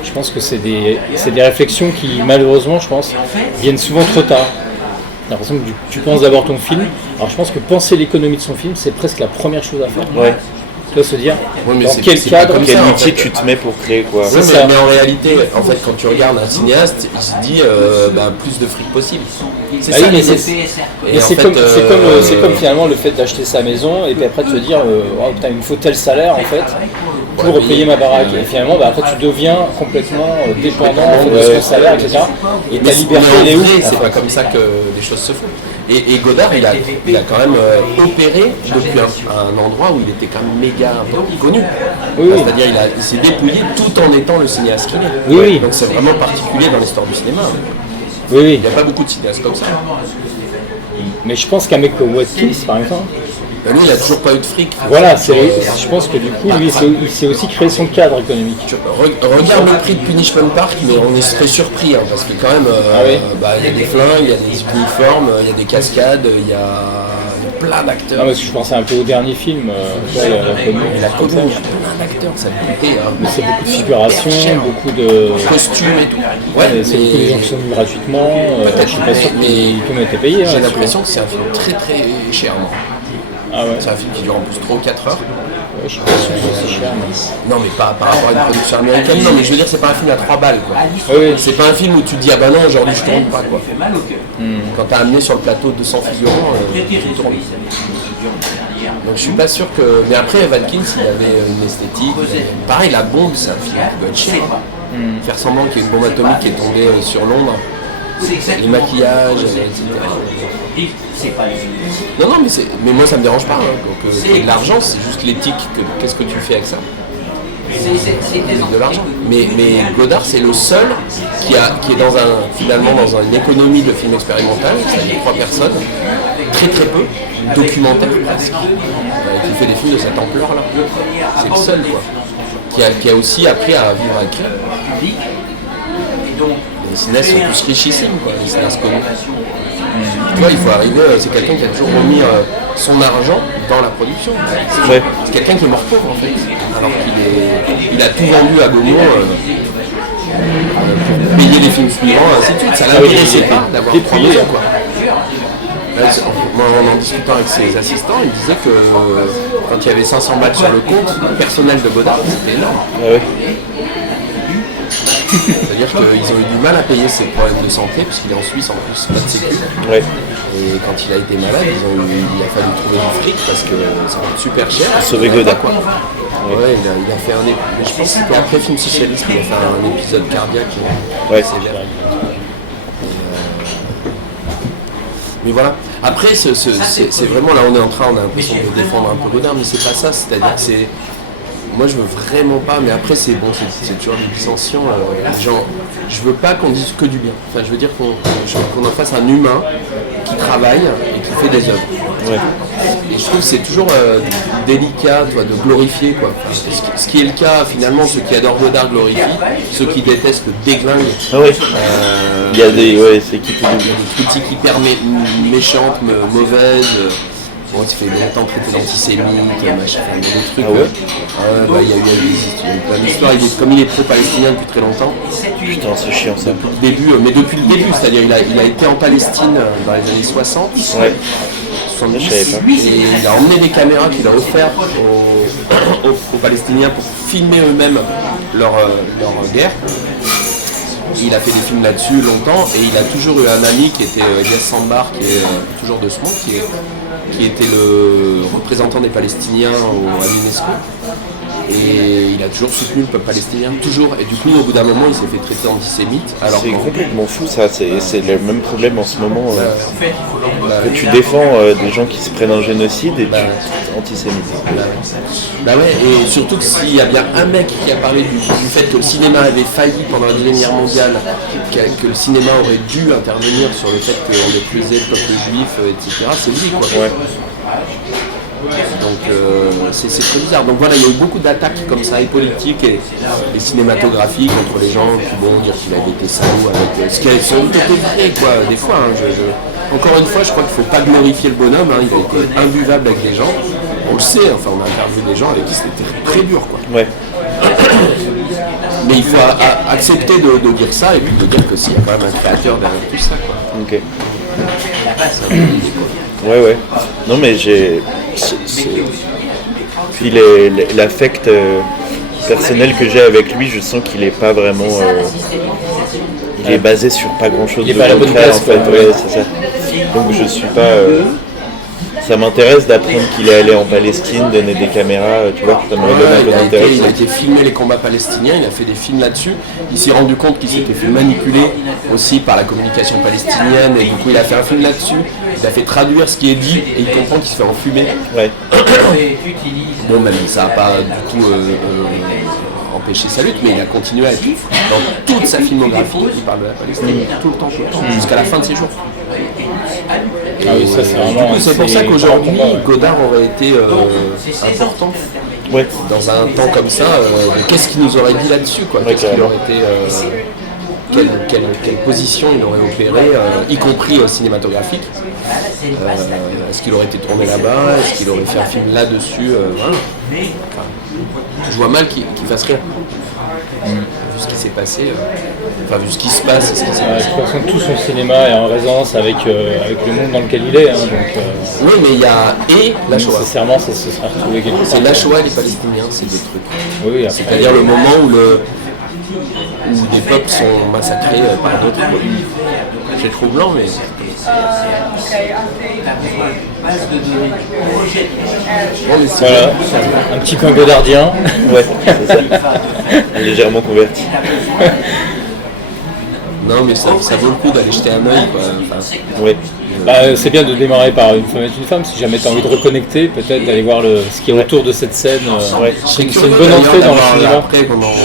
Je pense que c'est des réflexions qui, malheureusement, je pense, viennent souvent trop tard. T'as l'impression que tu penses d'abord ton film. Alors je pense que penser l'économie de son film, c'est presque la première chose à faire. Ouais. Tu dois se dire, Ouais, mais dans c'est- quel c'est pas cadre, comme Quel ça, en outil fait. tu te mets pour créer quoi. Ouais, ça. mais en réalité, en fait, quand tu regardes un cinéaste, il se dit plus de fric possible. C'est Ah ça oui, mais l'idée. c'est- Et mais en c'est fait, comme finalement le fait d'acheter sa maison et puis après de se dire oh, putain, il me faut tel salaire en fait pour Ouais, payer ma baraque. Et finalement après tu deviens complètement dépendant de son salaire, etc. Et ta liberté elle est où vrai, en c'est fait. pas comme ça que les choses se font. Et Godard, il a quand même opéré depuis un endroit où il était quand même méga connu. Oui, oui. C'est-à-dire il s'est dépouillé tout en étant le cinéaste qu'il est. Oui, oui. Donc c'est vraiment particulier dans l'histoire du cinéma. Oui, oui. Il n'y a pas beaucoup de cinéastes comme ça. Mais je pense qu'un mec comme Watkins par exemple, Ben lui, il a toujours pas eu de fric. voilà, je pense que du coup lui il s'est aussi créé son cadre économique. Regarde le prix de Punishment Park, mais on y serait surpris, parce que quand même, il y a des flingues, il y a des uniformes, il y a des cascades, il y a plein d'acteurs. Non, parce que je pensais un peu au dernier film, Il a connu, il y a plein d'acteurs, ça a coûté. mais c'est beaucoup de figuration, beaucoup de Costumes et tout. et c'est beaucoup de gens qui sont venus gratuitement. Je suis pas sûr qu'ils ont été payés. J'ai là-dessus. l'impression que c'est un film très très cher. Moi. Ah ouais. C'est un film qui dure en plus 3 ou 4 heures. Ouais, je suis pas sûr que c'est cher. Mais... Non, mais pas par rapport à une production américaine. Non, mais je veux dire, c'est pas un film à 3 balles. Quoi. Oui, C'est pas un film où tu te dis, ah bah non, aujourd'hui je tourne pas. Quoi. Quand t'as amené sur le plateau 200 figurants, tu tournes. Donc je suis pas sûr que. Mais après, Watkins, il avait une esthétique. Pareil, la bombe, c'est un film qui doit être cher. Faire semblant qu'il y ait une bombe atomique qui est tombée sur Londres. Les maquillages, etc. Non, mais moi ça me dérange pas. Que de l'argent, c'est juste l'éthique. Qu'est-ce que tu fais avec ça? De l'argent. Mais Godard, c'est le seul qui est finalement dans une économie de film expérimental, c'est-à-dire 3 personnes, très très peu, documentaire presque, qui fait des films de cette ampleur-là. C'est le seul, quoi. Qui a aussi appris à vivre avec lui. Les cinéastes sont tous richissimes, quoi, les cinéastes connus. Tu vois, il faut arriver, c'est quelqu'un qui a toujours remis son argent dans la production. C'est quelqu'un qui est mort pauvre en fait, alors qu'il a tout vendu à Gaumont pour payer les films suivants, ainsi de suite. Ça l'intéressait pas d'avoir 3 millions, quoi. Moi, en discutant avec ses assistants, il disait que quand il y avait 500 balles sur le compte, le personnel de Godard, c'était énorme. C'est-à-dire qu'ils ont eu du mal à payer ses problèmes de santé, parce qu'il est en Suisse en plus, pas de sécu. Et quand il a été malade, il a fallu trouver du fric parce que ça coûte super cher. Sauver Godard. Quoi. Ouais, il a fait un épisode, je pense que c'était après Film Socialiste, il a fait un épisode cardiaque. Sévère. Mais voilà. Après, c'est vraiment là, on a l'impression de défendre un peu Godard, mais c'est pas ça. C'est-à-dire que c'est. Moi, je veux vraiment pas, mais après, c'est toujours des dissensions. Genre, je veux pas qu'on dise que du bien. Enfin, je veux dire qu'on en fasse un humain qui travaille et qui fait des œuvres. Et je trouve que c'est toujours délicat, de glorifier, quoi. Enfin, ce qui est le cas, finalement, ceux qui adorent Godard glorifient, ceux qui détestent le déglinguent. Il y a des, c'est qui tout Il y a des critiques hyper méchantes, mauvaises. Bon, il fait longtemps traité d'antisémite, machin, des trucs. Ah ouais il y a eu plein d'histoires. Comme il est pro-palestinien depuis très longtemps. Putain, c'est chiant ça. Mais depuis le début, c'est-à-dire il a été en Palestine dans les années 60. Ouais. 70, Je savais pas. et il a emmené des caméras qu'il a offertes aux Palestiniens pour filmer eux-mêmes leur guerre. Il a fait des films là-dessus longtemps et il a toujours eu un ami qui était Elias Sambar, qui est toujours de ce monde, qui était le représentant des Palestiniens à l'UNESCO. Et il a toujours soutenu le peuple palestinien, toujours. Et du coup, au bout d'un moment, il s'est fait traiter d'antisémite. C'est complètement fou ça, c'est le même problème en ce moment. Que tu défends des gens qui se prennent un génocide et tu es antisémite. Bah ouais, et surtout que s'il y a bien un mec qui a parlé du fait que le cinéma avait failli pendant la Deuxième Guerre mondiale, que le cinéma aurait dû intervenir sur le fait qu'on méprisait le peuple juif, etc., c'est lui quoi. Ouais. Donc c'est très bizarre. Donc voilà, il y a eu beaucoup d'attaques comme ça, et politiques et cinématographiques contre les gens qui vont dire qu'il avait été salaud avec ce qui est sur le côté vrai quoi. Des fois, encore une fois, je crois qu'il ne faut pas glorifier le bonhomme, il a été imbuvable avec les gens. On le sait, enfin on a interviewé des gens avec qui c'était très dur quoi. Ouais. Mais il faut accepter de dire ça et puis de dire que s'il y a quand même un créateur derrière tout ça quoi. Ok. Ouais. Non mais puis l'affect personnel que j'ai avec lui, je sens qu'il est pas vraiment. Il est basé sur pas grand chose de concret en fait. Ouais, c'est ça. Donc je suis pas. Ça m'intéresse d'apprendre qu'il est allé en Palestine, donner des caméras, tu vois, ça me donne un peu d'intérêt. Il a été filmé les combats palestiniens, il a fait des films là-dessus. Il s'est rendu compte qu'il s'était fait manipuler aussi par la communication palestinienne et du coup il a fait un film là-dessus. Il a fait traduire ce qui est dit et il comprend qu'il se fait enfumer. Ouais. Bon, même ça n'a pas du tout empêché sa lutte, mais il a continué à être dans toute sa filmographie, il parle de la Palestine tout le temps, jusqu'à la fin de ses jours. Ah oui, ça c'est vraiment. C'est pour ça qu'aujourd'hui, Godard aurait été important. Ouais. Dans un temps comme ça, qu'est-ce qu'il nous aurait dit là-dessus quoi? Qu'est-ce qu'il aurait été, quelle position il aurait opéré, y compris cinématographique. Est-ce qu'il aurait été tourné là-bas? Est-ce qu'il aurait fait un film là-dessus? Voilà. Je vois mal qu'il fasse rien. Vu ce qui s'est passé, vu ce qui se passe et ce qui s'est passé. De toute façon, tout son cinéma est en résonance avec le monde dans lequel il est. Oui, mais il y a la Shoah. Nécessairement, ça se sera retrouvé quelque part. C'est la Shoah et les Palestiniens, c'est deux trucs. Oui, c'est-à-dire le moment où des peuples sont massacrés par d'autres. C'est trop blanc, mais... Voilà, un petit peu godardien. Ouais, c'est ça. Légèrement converti. Non, mais ça vaut le coup d'aller jeter un œil. Ouais. C'est bien de démarrer par Une femme est une femme. Si jamais tu as envie de reconnecter, peut-être d'aller voir ce qui est autour de cette scène. C'est une bonne entrée dans le cinéma. Après, quand on aura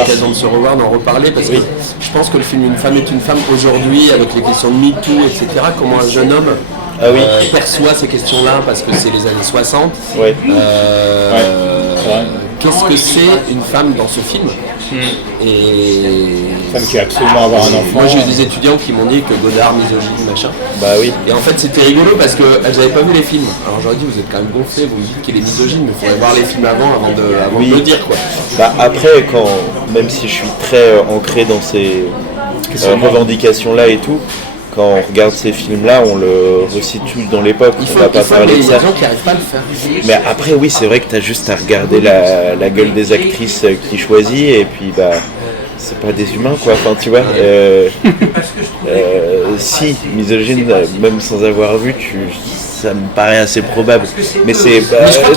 l'occasion de se revoir, d'en reparler, parce que je pense que le film Une femme est une femme aujourd'hui, avec les questions de MeToo, etc., comment un jeune homme perçoit ces questions-là, parce que c'est les années 60. Ouais. Qu'est-ce que c'est une femme dans ce film? Une femme qui a absolument avoir un enfant. Moi j'ai eu des étudiants qui m'ont dit que Godard, misogyne, machin. Bah oui. Et en fait c'était rigolo parce qu'elles n'avaient pas vu les films. Alors j'aurais dit vous êtes quand même gonflés, vous me dites qu'il est misogyne, mais il faudrait voir les films avant de le dire quoi. Bah après même si je suis très ancré dans ces revendications-là et tout, quand on regarde ces films-là, on le resitue dans l'époque. On va pas parler de ça. Il y a des gens qui n'arrivent pas à le faire. Mais après, oui, c'est vrai que tu as juste à regarder la gueule des actrices qui choisit et puis c'est pas des humains quoi. Enfin, tu vois. Si misogyne, même sans avoir vu, ça me paraît assez probable. Mais c'est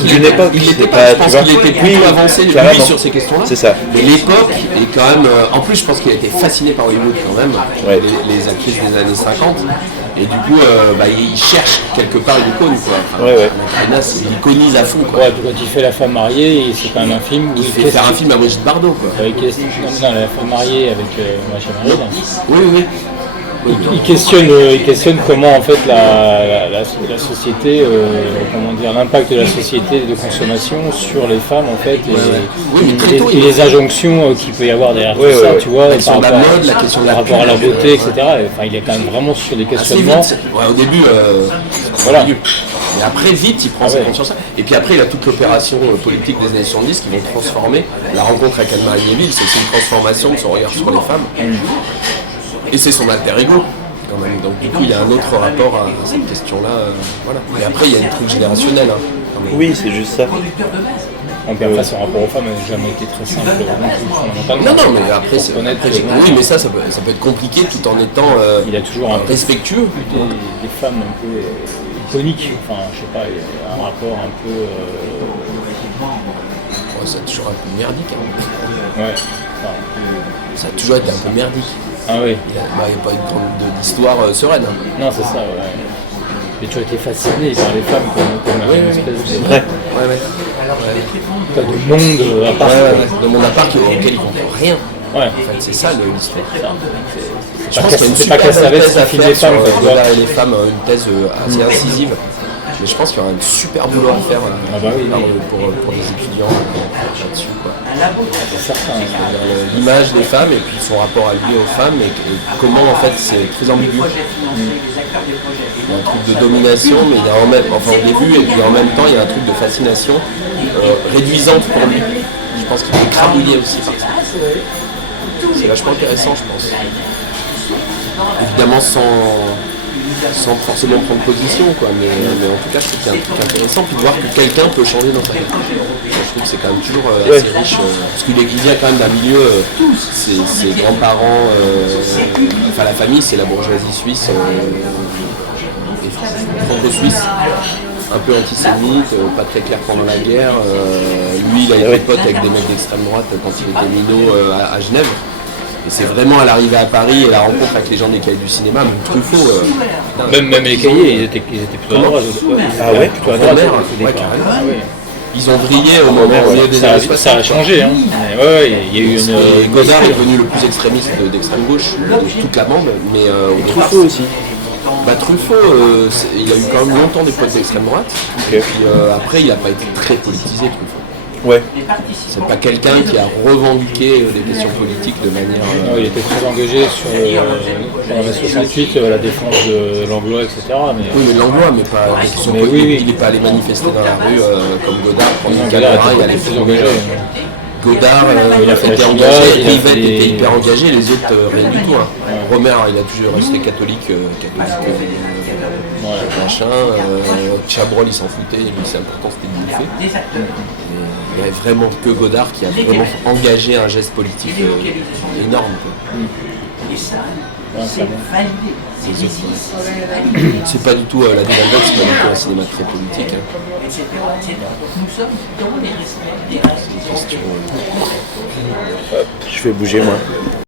d'une époque. Il était pas. Je pense qu'il était plus avancé lui sur ces questions-là. C'est ça. Mais l'époque est quand même. En plus, je pense qu'il a été fasciné par Hollywood quand même. Ouais. Les actrices des années 50. Et du coup, il cherche quelque part l'icône quoi. Enfin, il iconise à fond quoi. Ouais, quand il fait La femme mariée, c'est quand même un film où il fait faire un film à Brigitte Bardot quoi. La femme mariée avec Macha Marie. Oui. Il questionne comment en fait la société, l'impact de la société de consommation sur les femmes en fait et les injonctions qu'il peut y avoir derrière tout ça, tu vois, la question de la mode, la question de la rapport à la beauté, etc. Enfin, il est quand même vraiment sur des questionnements. Au début, voilà. Et après, vite, il prend sa conscience. Et puis après, il a toute l'opération politique des années 70 qui vont transformer la rencontre avec Anne-Marie Lévy. C'est aussi une transformation de son regard sur les femmes. Et c'est son alter ego. Quand même. Donc du coup, il y a un autre rapport à cette question-là. Voilà. Et après, il y a un truc générationnel. Oui, c'est juste ça. Enfin, son rapport aux femmes n'a jamais été très simple, fondamentalement. Non, mais après, c'est honnête. Oui, mais ça peut être compliqué tout en étant il a toujours un respectueux. Des femmes un peu iconiques. Enfin, je sais pas, il y a un rapport un peu. Ça a toujours un peu merdique. Ouais. Ça a toujours été un peu merdique. Ah oui. Il n'y a pas eu d'histoire sereine. Non, c'est ça, ouais. Mais tu as été fasciné par les femmes comme une espèce de... Ouais. Pas de monde à part. De monde à part auquel ils ne comprennent rien. Ouais. En fait, c'est ça l'histoire. Je pense qu'il y a une super belle thèse à faire sur les femmes, une thèse assez incisive. Mais je pense qu'il y aura un super boulot à faire pour les étudiants là-dessus. C'est certain. L'image des femmes et puis son rapport à lui aux femmes et comment en fait c'est très ambigu. Il y a un truc de domination mais il y a au début et puis en même temps il y a un truc de fascination réduisante pour lui. Je pense qu'il est crabouillé aussi par ça. C'est vachement intéressant je pense. Évidemment sans forcément prendre position quoi, mais en tout cas je trouve qu'il y a un truc intéressant puis de voir que quelqu'un peut changer notre vie. Je trouve que c'est quand même toujours assez riche parce qu'il vient quand même d'un milieu, ses grands-parents, la famille c'est la bourgeoisie suisse franco-suisse, un peu antisémite, pas très clair pendant la guerre. Lui il a été pote avec des mecs d'extrême droite quand il était minot à Genève. Et c'est vraiment à l'arrivée à Paris et la rencontre avec les gens des cahiers du cinéma, même Truffaut. Même les cahiers, ils étaient plutôt à droite. Ah ouais, plutôt à droite. Ils ont brillé au moment où des années 60. Ça a changé, hein. Il y a eu une. Godard est devenu le plus extrémiste d'extrême gauche de toute la bande, mais Truffaut aussi. Truffaut, il a eu quand même longtemps des potes d'extrême droite. Et puis après, il n'a pas été très politisé, Truffaut. Ouais. C'est pas quelqu'un qui a revendiqué des questions politiques de manière. Il était très engagé sur en mai 68, la défense de Langlois, etc. Mais, oui, mais Langlois, mais pas des questions politiques. Il n'est pas allé manifester dans la rue comme Godard. Il allait plus engagé. Godard était engagé, Rivette était hyper engagé, les autres rien du tout. Romer, il a toujours resté catholique machin. Chabrol, il s'en foutait, lui c'est important, c'était de bouffer. Il n'y avait vraiment que Godard qui a vraiment engagé un geste politique énorme. C'est pas du tout la Dévaldotte, c'est pas du tout un cinéma très politique. Je fais bouger moi.